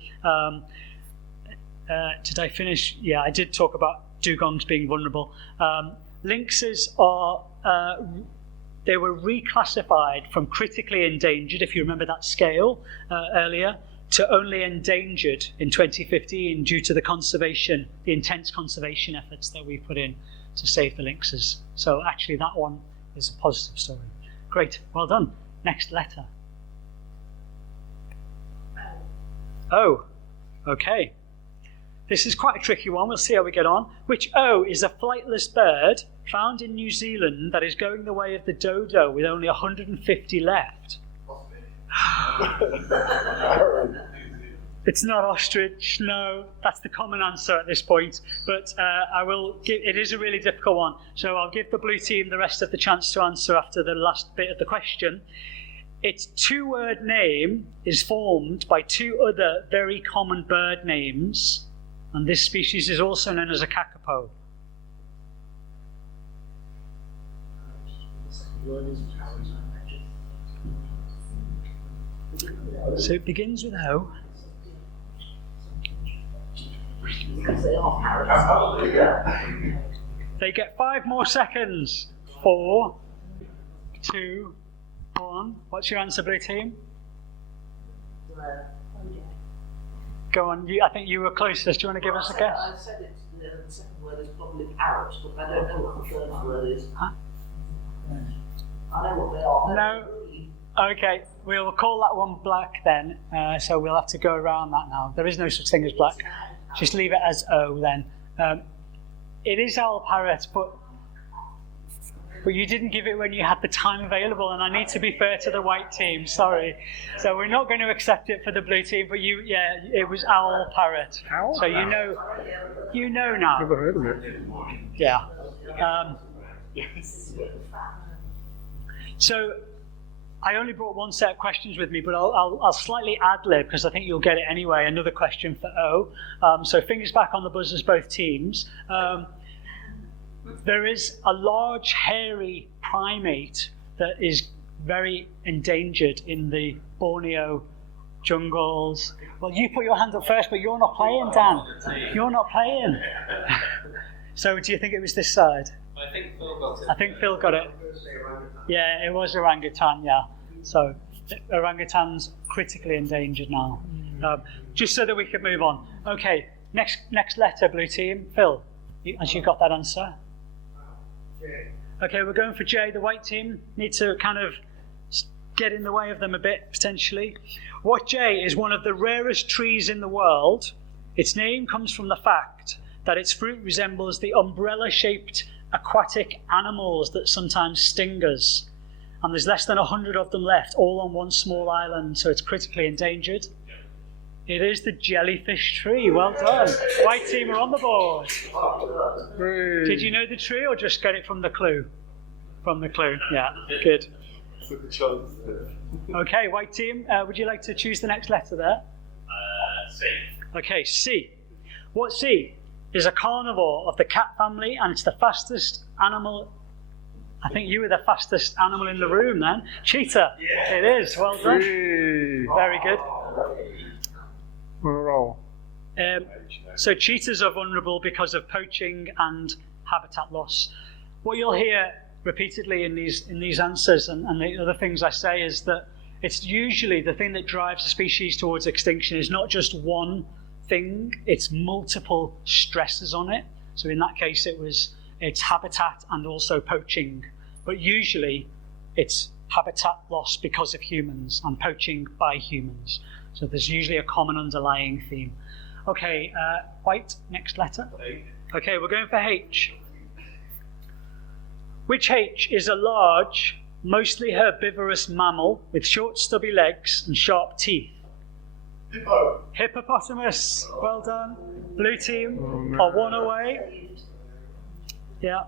Did I finish? Yeah, I did talk about dugongs being vulnerable. Lynxes are... they were reclassified from critically endangered, if you remember that scale earlier, to only endangered in 2015 due to the intense conservation efforts that we put in to save the lynxes. So actually that one is a positive story. Great, well done. Next letter. O. Okay. This is quite a tricky one. We'll see how we get on. Which O is a flightless bird found in New Zealand that is going the way of the dodo with only 150 left? It's not ostrich, no. That's the common answer at this point. But I will give, it is a really difficult one. So I'll give the blue team the rest of the chance to answer after the last bit of the question. Its two-word name is formed by two other very common bird names. And this species is also known as a kakapo. So it begins with O. They get 5 more seconds. 4, 2, 1. What's your answer, blue team? Go on. I think you were closest. Do you want to give us a guess? I said it. The second word is probably parrot, but I don't know what the third word is. Huh? I know what they are. No. Okay, we'll call that one black then. So we'll have to go around that now. There is no such thing as black. Just leave it as O then. It is owl parrot, but you didn't give it when you had the time available, and I need to be fair to the white team, sorry. So we're not going to accept it for the blue team, but it was owl parrot. Owl? So you know now. Never heard of it. Yeah. So I only brought one set of questions with me, but I'll slightly ad-lib because I think you'll get it anyway. Another question for O. So fingers back on the buzzers, both teams. There is a large hairy primate that is very endangered in the Borneo jungles. Well, you put your hand up first, but you're not playing, Dan. You're not playing. So do you think it was this side? I think Phil got it. I think Phil got it. Yeah, it was orangutan, yeah. So orangutan's critically endangered now. Just so that we can move on. Okay, next letter, blue team. Phil, as you got that answer? Okay, we're going for J. The white team need to kind of get in the way of them a bit, potentially. What J is one of the rarest trees in the world. Its name comes from the fact that its fruit resembles the umbrella-shaped aquatic animals that sometimes sting us. And there's less than 100 of them left, all on one small island, so it's critically endangered. It is the jellyfish tree. Well done. White team are on the board. Did you know the tree or just get it from the clue? From the clue, yeah, good. Okay, white team, would you like to choose the next letter there? C. Okay, C. What C is a carnivore of the cat family, and it's the fastest animal. I think you were the fastest animal in the room then. Cheetah. Yeah. It is. Well done. Very good. So cheetahs are vulnerable because of poaching and habitat loss. What you'll hear repeatedly in these answers and the other things I say is that it's usually the thing that drives a species towards extinction is not just one thing, it's multiple stresses on it. So in that case it's habitat and also poaching. But usually it's habitat loss because of humans and poaching by humans. So there's usually a common underlying theme. Okay, white, next letter. Okay, we're going for H. Which H is a large, mostly herbivorous mammal with short stubby legs and sharp teeth? Hippo. Hippopotamus. Well done. Blue team are one away. Yeah.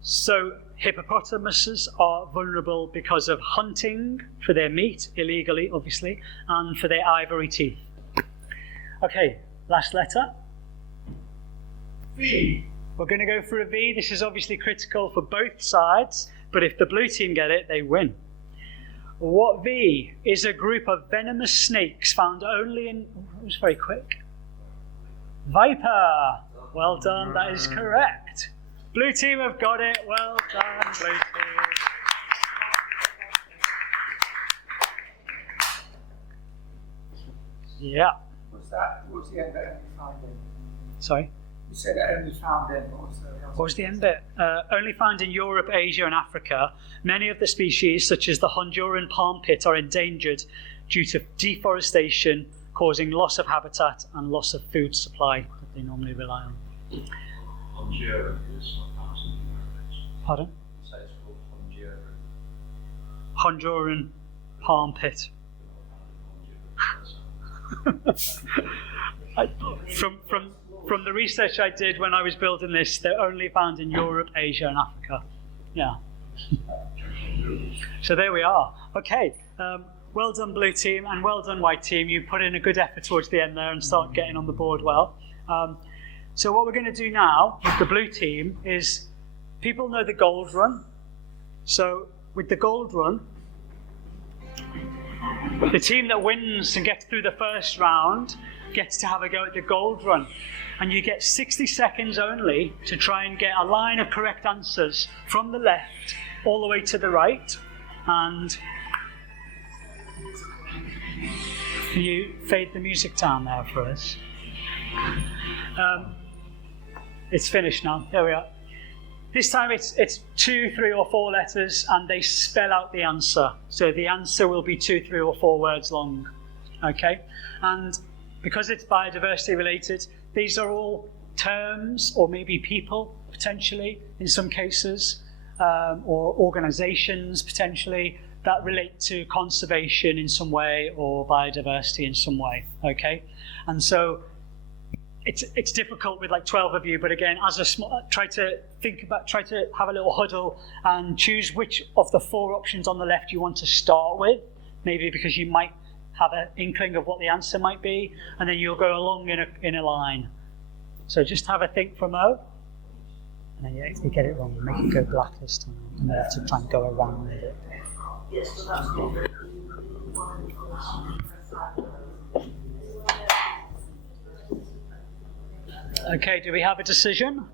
So hippopotamuses are vulnerable because of hunting for their meat, illegally obviously, and for their ivory teeth. Okay, last letter. V. We're going to go for a V. This is obviously critical for both sides, but if the blue team get it, they win. What V is a group of venomous snakes found only in... That was very quick. Viper. Well done, that is correct. Blue team have got it. Well done, blue team. Yeah. What's that? What's the end of any finding? Sorry? You said only found in, what was the other? What was the end bit? Only found in Europe, Asia, and Africa. Many of the species, such as the Honduran palm pit, are endangered due to deforestation, causing loss of habitat and loss of food supply that they normally rely on. Honduran is not found in the Americas. Pardon? So it's called Honduran Honduran. palm pit. From the research I did when I was building this, they're only found in Europe, Asia, and Africa. Yeah. So there we are. Okay. Well done, blue team, and well done, white team. You put in a good effort towards the end there and start getting on the board well. So what we're going to do now with the blue team is, people know the gold run. So with the gold run, the team that wins and gets through the first round gets to have a go at the gold run. And you get 60 seconds only to try and get a line of correct answers from the left all the way to the right. And can you fade the music down there for us? It's finished now. There we are. This time it's 2, 3, or 4 letters, and they spell out the answer. So the answer will be 2, 3, or 4 words long. Okay? And because it's biodiversity related, these are all terms, or maybe people, potentially, in some cases, or organizations, potentially, that relate to conservation in some way, or biodiversity in some way. Okay? And so it's difficult with like 12 of you, but again, as a small, try to have a little huddle and choose which of the 4 options on the left you want to start with, maybe because you might have an inkling of what the answer might be, and then you'll go along in a line. So just have a think for Mo, and then if you get it wrong, you make it go black this time, and you have to try and go around with it. Yes, but that's not Okay, do we have a decision?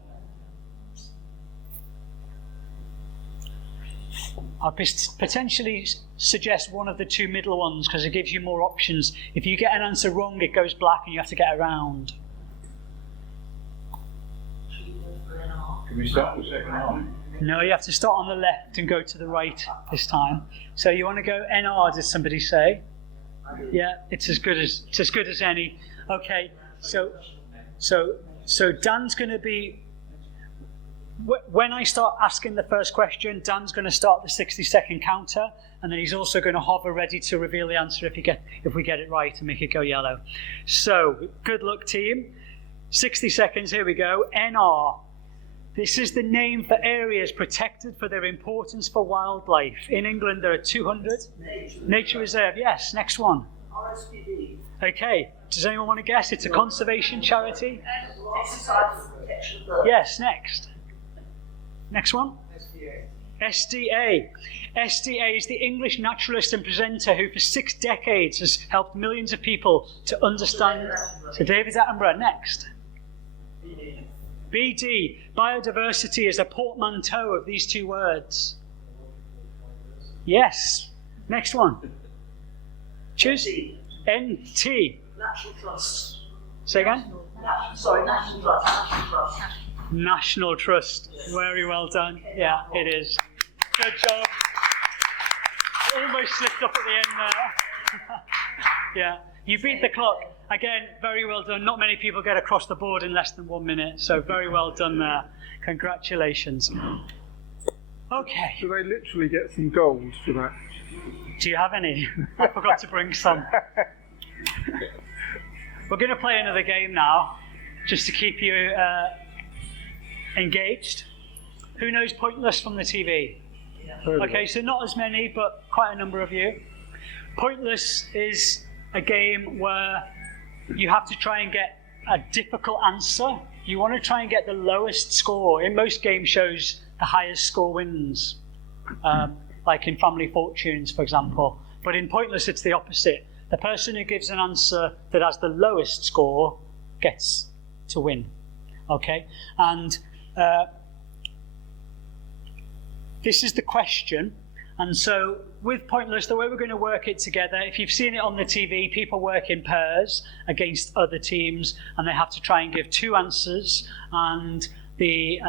I'll potentially suggest one of the 2 middle ones because it gives you more options. If you get an answer wrong, it goes black and you have to get around. Can we start with the second one? No, you have to start on the left and go to the right this time. So you want to go NR, did somebody say? Yeah, it's as good as any. Okay, so Dan's going to be, when I start asking the first question, Dan's going to start the 60-second counter, and then he's also going to hover ready to reveal the answer if we get it right and make it go yellow. So, good luck, team. 60 seconds, here we go. NR. This is the name for areas protected for their importance for wildlife. In England, there are 200. Nature Reserve, yes. Next one. RSPB. Okay. Does anyone want to guess? It's a conservation charity. Protection of birds. Yes, next. Next one. SDA. SDA is the English naturalist and presenter who for 6 decades has helped millions of people to understand. So David Attenborough, next. BD. Biodiversity is a portmanteau of these 2 words. Yes. Next one. Choose. NT. National Trust. Say again? National Trust. National Trust. Very well done. Yeah, it is. Good job. Almost slipped up at the end there. Yeah, you beat the clock. Again, very well done. Not many people get across the board in less than 1 minute, so very well done there. Congratulations. Okay. Do they literally get some gold for that? Do you have any? I forgot to bring some. We're going to play another game now, just to keep you engaged. Who knows Pointless from the TV? Okay, so not as many, but quite a number of you. Pointless is a game where you have to try and get a difficult answer. You want to try and get the lowest score. In most game shows, the highest score wins. Like in Family Fortunes, for example. But in Pointless, it's the opposite. The person who gives an answer that has the lowest score gets to win. Okay? And this is the question. And so with Pointless, the way we're going to work it together, if you've seen it on the TV, people work in pairs against other teams, and they have to try and give 2 answers, and the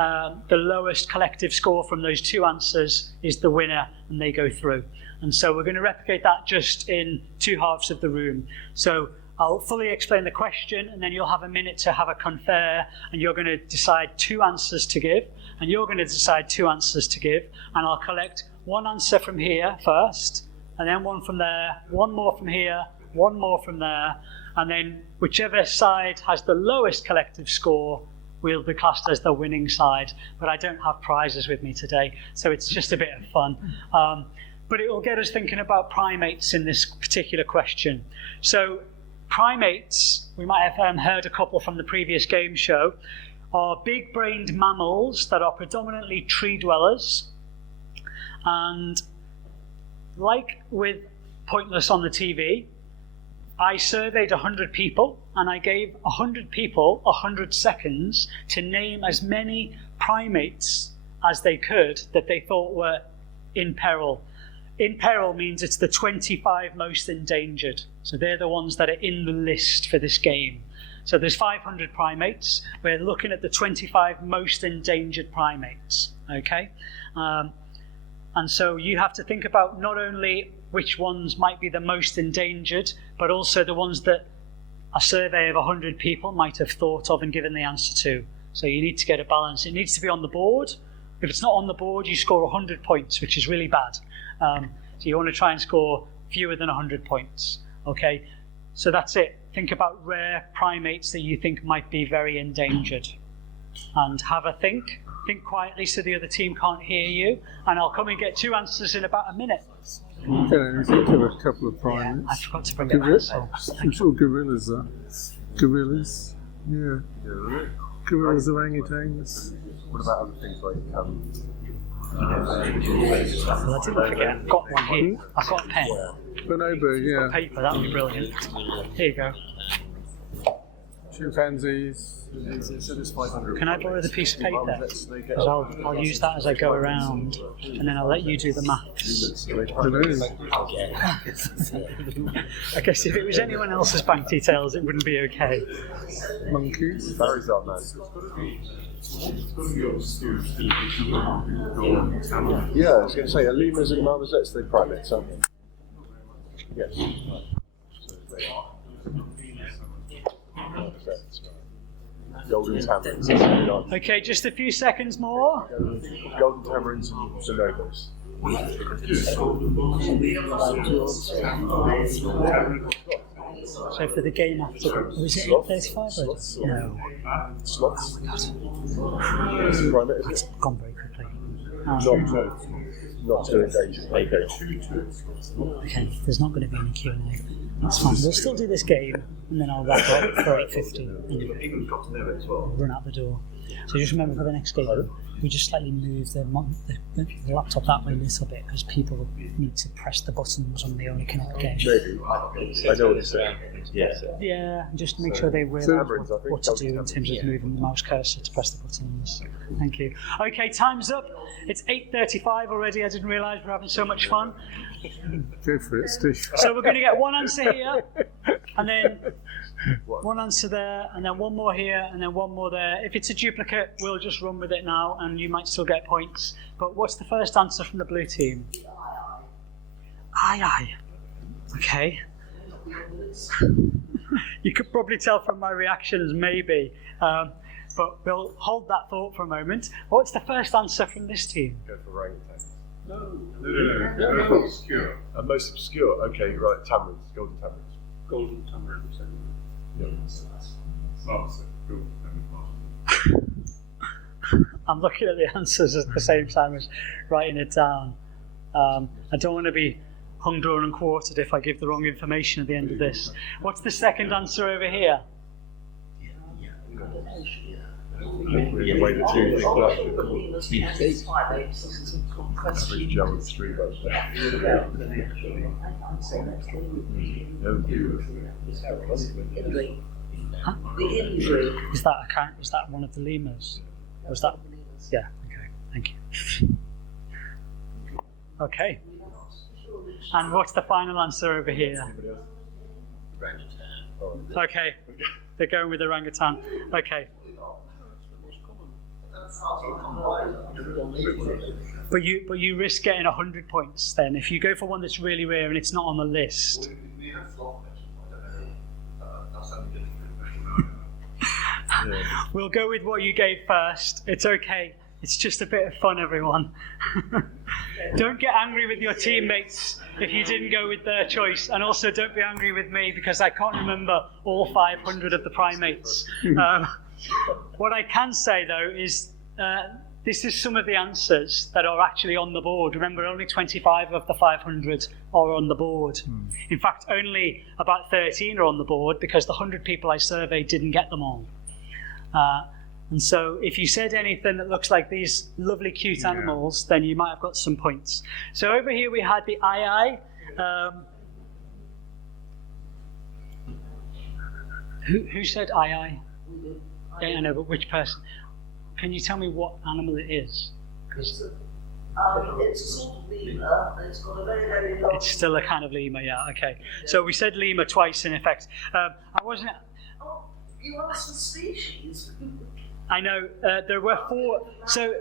lowest collective score from those 2 answers is the winner, and they go through. And so we're going to replicate that just in 2 halves of the room. So I'll fully explain the question, and then you'll have a minute to have a confer, and you're going to decide 2 answers to give, and you're going to decide 2 answers to give, and I'll collect 1 answer from here first, and then 1 from there, 1 more from here, 1 more from there, and then whichever side has the lowest collective score will be classed as the winning side. But I don't have prizes with me today, so it's just a bit of fun. But it will get us thinking about primates in this particular question. So primates, we might have heard a couple from the previous game show, are big-brained mammals that are predominantly tree dwellers. And like with Pointless on the TV, I surveyed 100 people, and I gave 100 people 100 seconds to name as many primates as they could that they thought were in peril. In peril means it's the 25 most endangered. So they're the ones that are in the list for this game. So there's 500 primates. We're looking at the 25 most endangered primates, okay? And so you have to think about not only which ones might be the most endangered, but also the ones that a survey of 100 people might have thought of and given the answer to. So you need to get a balance. It needs to be on the board. If it's not on the board, you score 100 points, which is really bad. So you want to try and score fewer than 100 points. Okay, so that's it. Think about rare primates that you think might be very endangered. And have a think. Think quietly so the other team can't hear you. And I'll come and get 2 answers in about a minute. Okay, think of a couple of primates. Yeah, I forgot to bring it back. So I'm sure gorillas are. Gorillas? Yeah. Gorillas, orangutans. What about other things like well, I didn't forget. I've got one here. I've got a pen. Bonobo, yeah. Paper, that would be brilliant. Here you go. Chimpanzees. so there's 500. Can I borrow the piece of paper? Because I'll use that as I go around, and then I'll let you do the maths. I guess if it was anyone else's bank details, it wouldn't be okay. Monkeys. Barry's our man. Yeah, I was going to say, are lemurs and marmosets the primates, aren't they? Yes. Golden tamarins. Okay, just a few seconds more. Golden tamarins and bonobos. So for the game after, was it 8:35? No. Sloths. Primate. It's gone very quickly. Not too endangered. Okay, there's not going to be any Q&A. That's fine. We'll still do this game, and then I'll wrap up for 8:15 and run out the door. So just remember for the next game, we just slightly move the laptop that way a little bit because people need to press the buttons on the only connect game. Maybe. I know what you're saying. Yeah, just make sure they realise what to do in terms of moving the mouse cursor to press the buttons. Thank you. Okay, time's up. It's 8:35 already. I didn't realise we're having so much fun. Go for it, Steve. So we're going to get one answer here, and then one answer there, and then one more here, and then one more there. If it's a duplicate, we'll just run with it now, and you might still get points. But what's the first answer from the blue team? Aye, aye. Okay. You could probably tell from my reactions, maybe. But we'll hold that thought for a moment. What's the first answer from this team? Go for orangutans. No. Most obscure. Most obscure. Okay, right. Tamarins. Golden tamarins. Golden tamarins. Marmoset. Golden tamarins. I'm looking at the answers at the same time as writing it down. I don't want to be hung, drawn and quartered if I give the wrong information at the end of this. What's the second answer over here? Average German street right there. Is that one of the lemurs? Was that? Yeah. Okay. Thank you. Okay. And what's the final answer over here? Orangutan. Okay, they're going with orangutan. Okay. But you risk getting 100 points then if you go for one that's really rare and it's not on the list. We'll go with what you gave first. It's okay. It's just a bit of fun, everyone. Don't get angry with your teammates if you didn't go with their choice, and also don't be angry with me because I can't remember all 500 of the primates. What I can say though is this is some of the answers that are actually on the board. Remember, only 25 of the 500 are on the board. In fact, only about 13 are on the board because the 100 people I surveyed didn't get them all. And so if you said anything that looks like these lovely cute animals, then you might have got some points. So over here we had the eye. Who said eye? Yeah, I know, but which person? Can you tell me what animal it is? It's a sort of lemur, and it's got a very, very long... It's still a kind of lemur, yeah, okay. So we said lemur twice in effect. I wasn't... Oh, you asked for species. I know, there were 4... So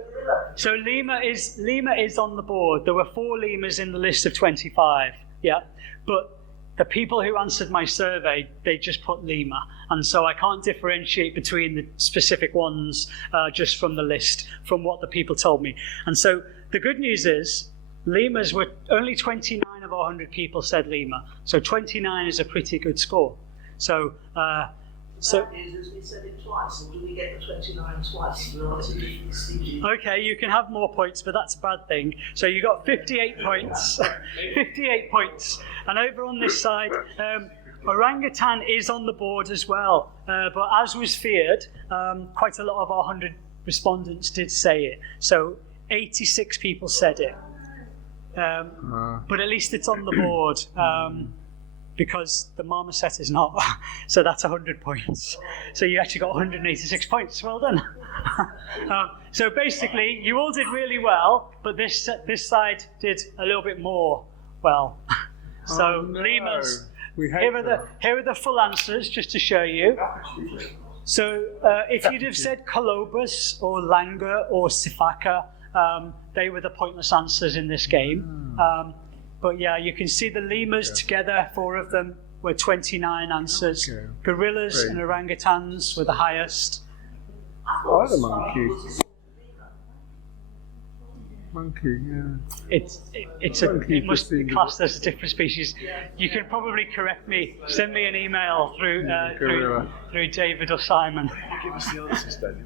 lemur is on the board. There were 4 lemurs in the list of 25, yeah. But the people who answered my survey, they just put lemur. And so I can't differentiate between the specific ones just from the list, from what the people told me. And so the good news is, lemurs were only 29 of 100 people said lemur. So 29 is a pretty good score. So... That is, we said it twice, or do we get the 29 twice? Okay, you can have more points, but that's a bad thing. So you got 58 points. 58 points. And over on this side, orangutan is on the board as well. But as was feared, quite a lot of our 100 respondents did say it. So 86 people said it. But at least it's on the board. Because the marmoset is not. So that's 100 points. So you actually got 186 points. Well done. So basically, you all did really well, but this side did a little bit more well. So lemurs. Here are the full answers, just to show you. So if you'd have said colobus or langur or sifaka, they were the pointless answers in this game. But yeah, you can see the lemurs together, 4 of them were 29 answers. Okay. Gorillas and orangutans were the highest. I like the monkey. Monkey, yeah. It must be classed as a different species. You can probably correct me. Send me an email through David or Simon. Give us the answers, Daniel.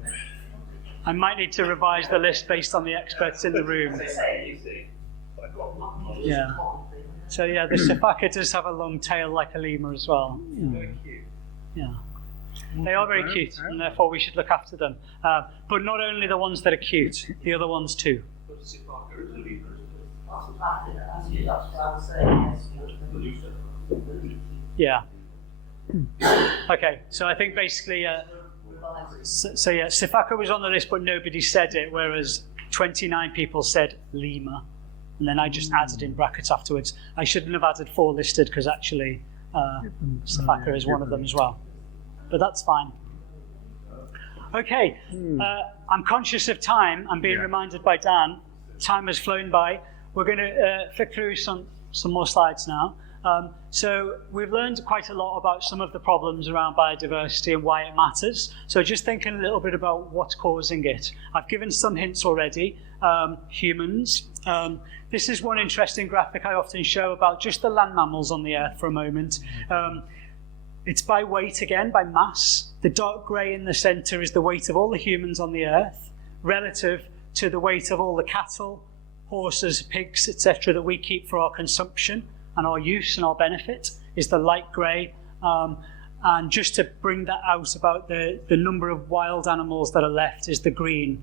I might need to revise the list based on the experts in the room. Yeah. So yeah, the sifaka does have a long tail like a lemur as well. Yeah. They are very cute, and therefore we should look after them. But not only the ones that are cute, the other ones too. Yeah. Okay, so I think basically, so yeah, sifaka was on the list, but nobody said it, whereas 29 people said lemur. And then I just added in brackets afterwards. I shouldn't have added 4 listed because actually sifaka is one of them as well. But that's fine. Okay, I'm conscious of time. I'm being reminded by Dan. Time has flown by. We're going to flick through some more slides now. So we've learned quite a lot about some of the problems around biodiversity and why it matters. So just thinking a little bit about what's causing it. I've given some hints already. Humans. This is one interesting graphic I often show about just the land mammals on the earth for a moment. It's by weight again, by mass. The dark grey in the centre is the weight of all the humans on the earth relative to the weight of all the cattle, horses, pigs, etc. that we keep for our consumption and our use and our benefit is the light grey. And just to bring that out about the number of wild animals that are left is the green.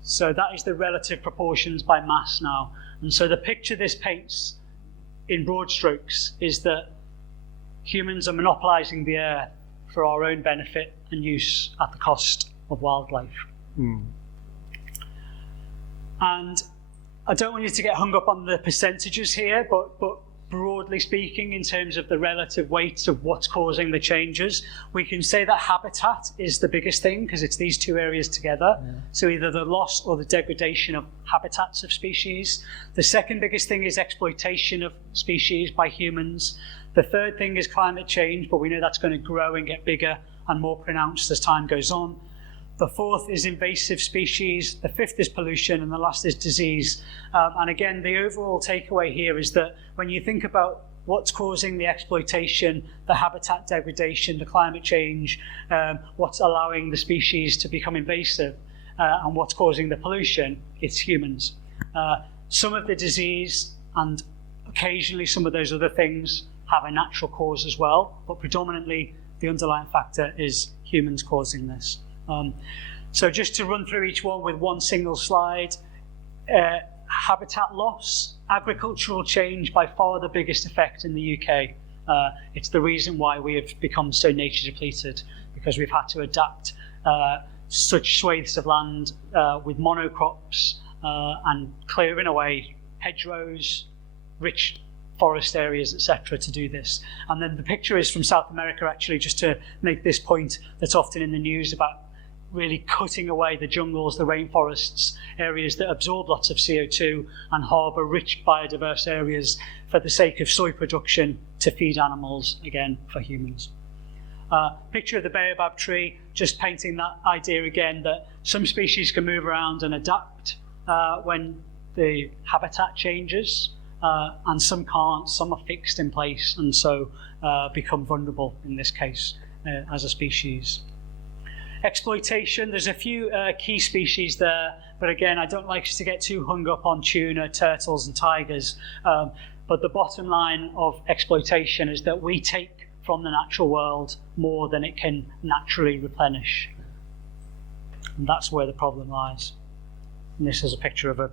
So that is the relative proportions by mass now. And so the picture this paints in broad strokes is that humans are monopolising the earth for our own benefit and use at the cost of wildlife. And I don't want you to get hung up on the percentages here, but broadly speaking, in terms of the relative weights of what's causing the changes, we can say that habitat is the biggest thing because it's these two areas together. Yeah. So either the loss or the degradation of habitats of species. The second biggest thing is exploitation of species by humans. The third thing is climate change, but we know that's going to grow and get bigger and more pronounced as time goes on. The fourth is invasive species, the fifth is pollution, and the last is disease. And again, the overall takeaway here is that when you think about what's causing the exploitation, the habitat degradation, the climate change, what's allowing the species to become invasive, and what's causing the pollution, it's humans. Some of the disease and occasionally some of those other things have a natural cause as well, but predominantly the underlying factor is humans causing this. So just to run through each one with one single slide, habitat loss, agricultural change, by far the biggest effect in the UK. It's the reason why we have become so nature depleted, because we've had to adapt such swathes of land with monocrops and clearing away hedgerows, rich forest areas, etc., to do this. And then the picture is from South America, actually, just to make this point that's often in the news about really cutting away the jungles, the rainforests, areas that absorb lots of CO2 and harbour rich biodiverse areas for the sake of soy production to feed animals, again, for humans. Picture of the baobab tree, just painting that idea again that some species can move around and adapt when the habitat changes, and some can't, some are fixed in place and so become vulnerable in this case as a species. Exploitation, there's a few key species there, but again, I don't like us to get too hung up on tuna, turtles and tigers, but the bottom line of exploitation is that we take from the natural world more than it can naturally replenish. And that's where the problem lies. And this is a picture of an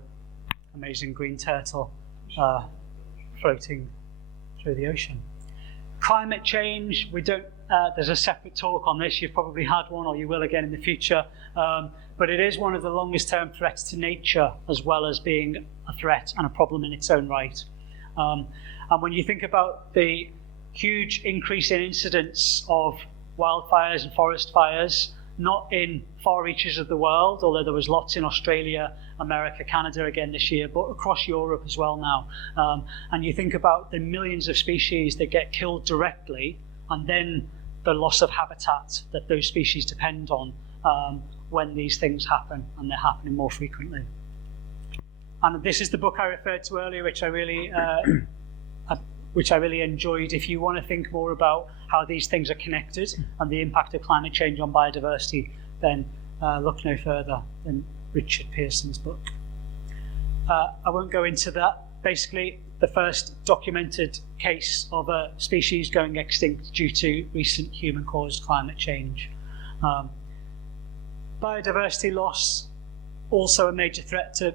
amazing green turtle floating through the ocean. Climate change, there's a separate talk on this. You've probably had one, or you will again in the future. But it is one of the longest term threats to nature, as well as being a threat and a problem in its own right. And when you think about the huge increase in incidents of wildfires and forest fires, not in far reaches of the world, although there was lots in Australia, America, Canada again this year, but across Europe as well now. And you think about the millions of species that get killed directly, and then the loss of habitat that those species depend on when these things happen, and they're happening more frequently. And this is the book I referred to earlier, which I really enjoyed. If you want to think more about how these things are connected and the impact of climate change on biodiversity, then look no further than Richard Pearson's book. I won't go into that. Basically, the first documented case of a species going extinct due to recent human-caused climate change. Biodiversity loss, also a major threat to,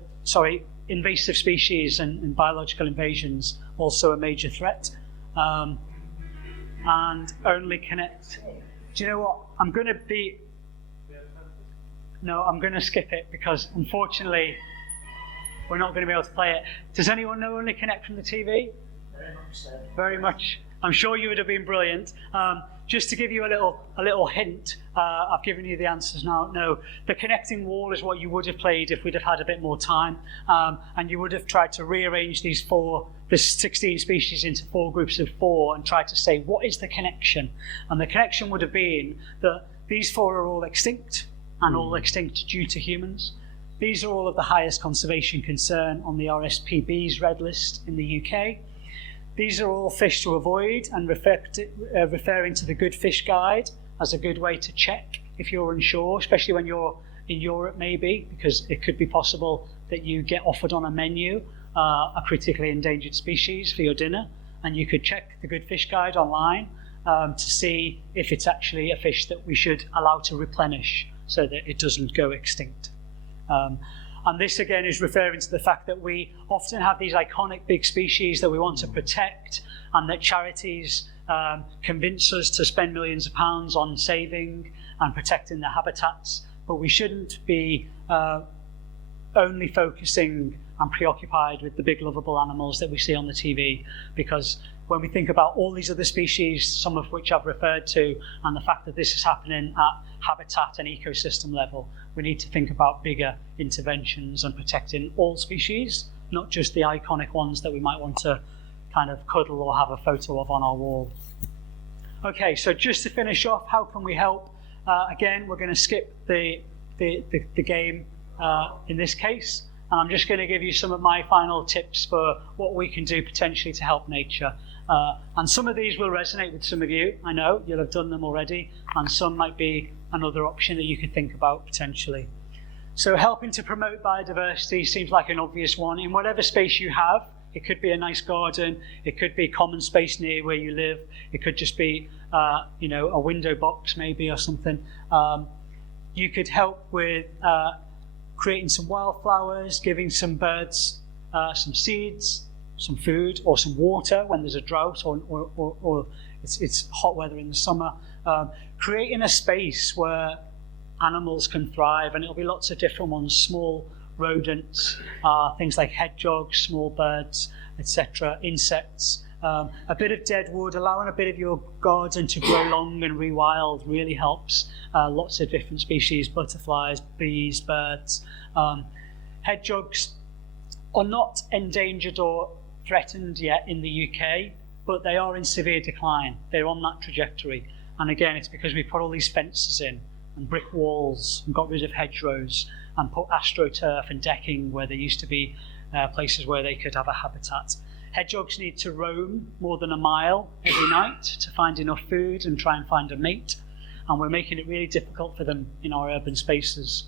invasive species and biological invasions, also a major threat. And only connect. Do you know what? I'm going to skip it because unfortunately we're not going to be able to play it. Does anyone know Only Connect from the TV? Very much so. Very much. I'm sure you would have been brilliant. Just to give you a little hint, I've given you the answers now. No, the connecting wall is what you would have played if we'd have had a bit more time, and you would have tried to rearrange the 16 species into 4 groups of 4 and tried to say, what is the connection? And the connection would have been that these 4 are all extinct, and all extinct due to humans. These are all of the highest conservation concern on the RSPB's red list in the UK. These are all fish to avoid, and referring to the Good Fish Guide as a good way to check if you're unsure, especially when you're in Europe maybe, because it could be possible that you get offered on a menu a critically endangered species for your dinner, and you could check the Good Fish Guide online to see if it's actually a fish that we should allow to replenish so that it doesn't go extinct. And this again is referring to the fact that we often have these iconic big species that we want to protect, and that charities convince us to spend millions of pounds on saving and protecting their habitats, but we shouldn't be only focusing and preoccupied with the big lovable animals that we see on the TV, because when we think about all these other species, some of which I've referred to, and the fact that this is happening at habitat and ecosystem level, we need to think about bigger interventions and protecting all species, not just the iconic ones that we might want to kind of cuddle or have a photo of on our wall. Okay, so just to finish off, how can we help? Again, we're going to skip the game in this case, and I'm just going to give you some of my final tips for what we can do potentially to help nature. And some of these will resonate with some of you. I know you'll have done them already, and some might be another option that you could think about potentially. So helping to promote biodiversity seems like an obvious one. In whatever space you have, it could be a nice garden, it could be common space near where you live, it could just be a window box maybe or something. You could help with creating some wildflowers, giving some birds some seeds, some food, or some water when there's a drought or it's hot weather in the summer. Creating a space where animals can thrive, and it'll be lots of different ones, small rodents, things like hedgehogs, small birds, etc., insects. A bit of dead wood, allowing a bit of your garden to grow long and rewild really helps. Lots of different species, butterflies, bees, birds. Hedgehogs are not endangered or threatened yet in the UK, but they are in severe decline. They're on that trajectory. And again, it's because we put all these fences in and brick walls and got rid of hedgerows and put astroturf and decking where there used to be places where they could have a habitat. Hedgehogs need to roam more than a mile every night to find enough food and try and find a mate. And we're making it really difficult for them in our urban spaces.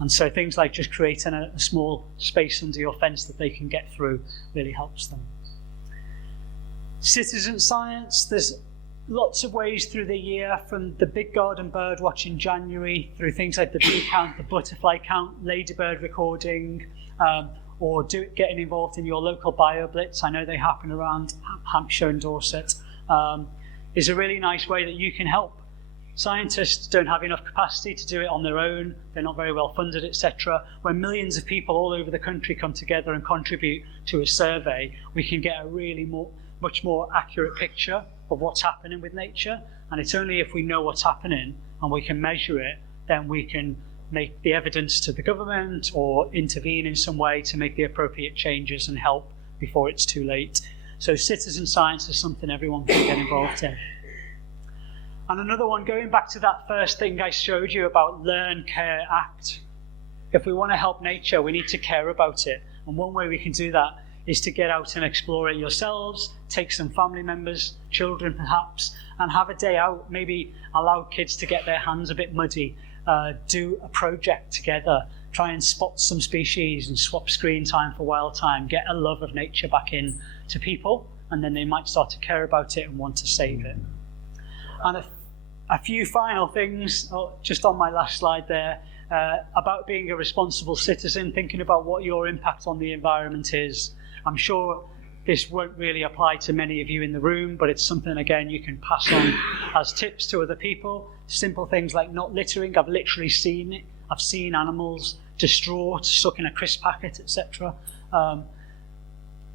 And so things like just creating a small space under your fence that they can get through really helps them. Citizen science, there's lots of ways through the year, from the big garden bird watch in January, through things like the bee count, the butterfly count, ladybird recording, or getting involved in your local BioBlitz. I know they happen around Hampshire and Dorset. Is a really nice way that you can help. Scientists don't have enough capacity to do it on their own. They're not very well funded, etc. When millions of people all over the country come together and contribute to a survey, we can get a really much more accurate picture of what's happening with nature. And it's only if we know what's happening and we can measure it, then we can make the evidence to the government or intervene in some way to make the appropriate changes and help before it's too late. So citizen science is something everyone can get involved in. And another one, going back to that first thing I showed you about learn, care, act. If we want to help nature, we need to care about it. And one way we can do that is to get out and explore it yourselves, take some family members, children perhaps, and have a day out, maybe allow kids to get their hands a bit muddy, do a project together, try and spot some species and swap screen time for wild time, get a love of nature back in to people, and then they might start to care about it and want to save it. And a few final things, just on my last slide there, about being a responsible citizen, thinking about what your impact on the environment is. I'm sure this won't really apply to many of you in the room, but it's something, again, you can pass on as tips to other people. Simple things like not littering. I've literally seen it. I've seen animals distraught, stuck in a crisp packet, etc.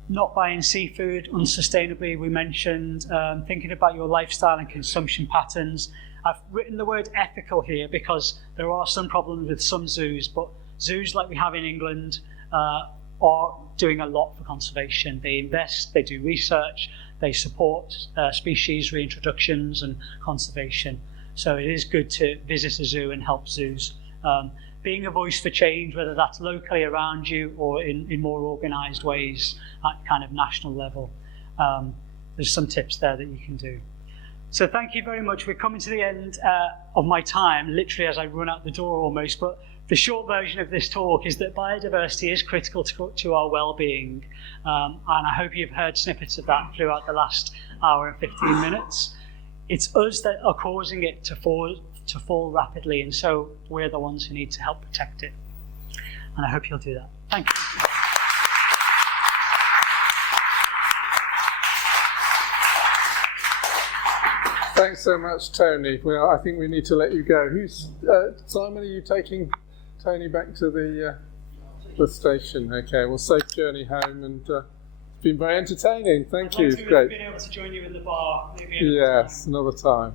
Not buying seafood unsustainably, we mentioned. Thinking about your lifestyle and consumption patterns. I've written the word ethical here because there are some problems with some zoos, but zoos like we have in England are doing a lot for conservation. They invest, they do research, they support species reintroductions and conservation. So it is good to visit a zoo and help zoos. Being a voice for change, whether that's locally around you or in more organised ways at kind of national level. There's some tips there that you can do. So thank you very much. We're coming to the end of my time, literally as I run out the door almost, but the short version of this talk is that biodiversity is critical to our well-being, and I hope you've heard snippets of that throughout the last hour and 15 minutes. It's us that are causing it to fall rapidly, and so we're the ones who need to help protect it. And I hope you'll do that. Thank you. Thanks so much, Tony. Well, I think we need to let you go. Simon, are you taking Tony back to the... the station. Okay, well, safe journey home, and it's been very entertaining. Thank you. I'd It's like to great. have been able to join you in the bar. Maybe Yes, another time.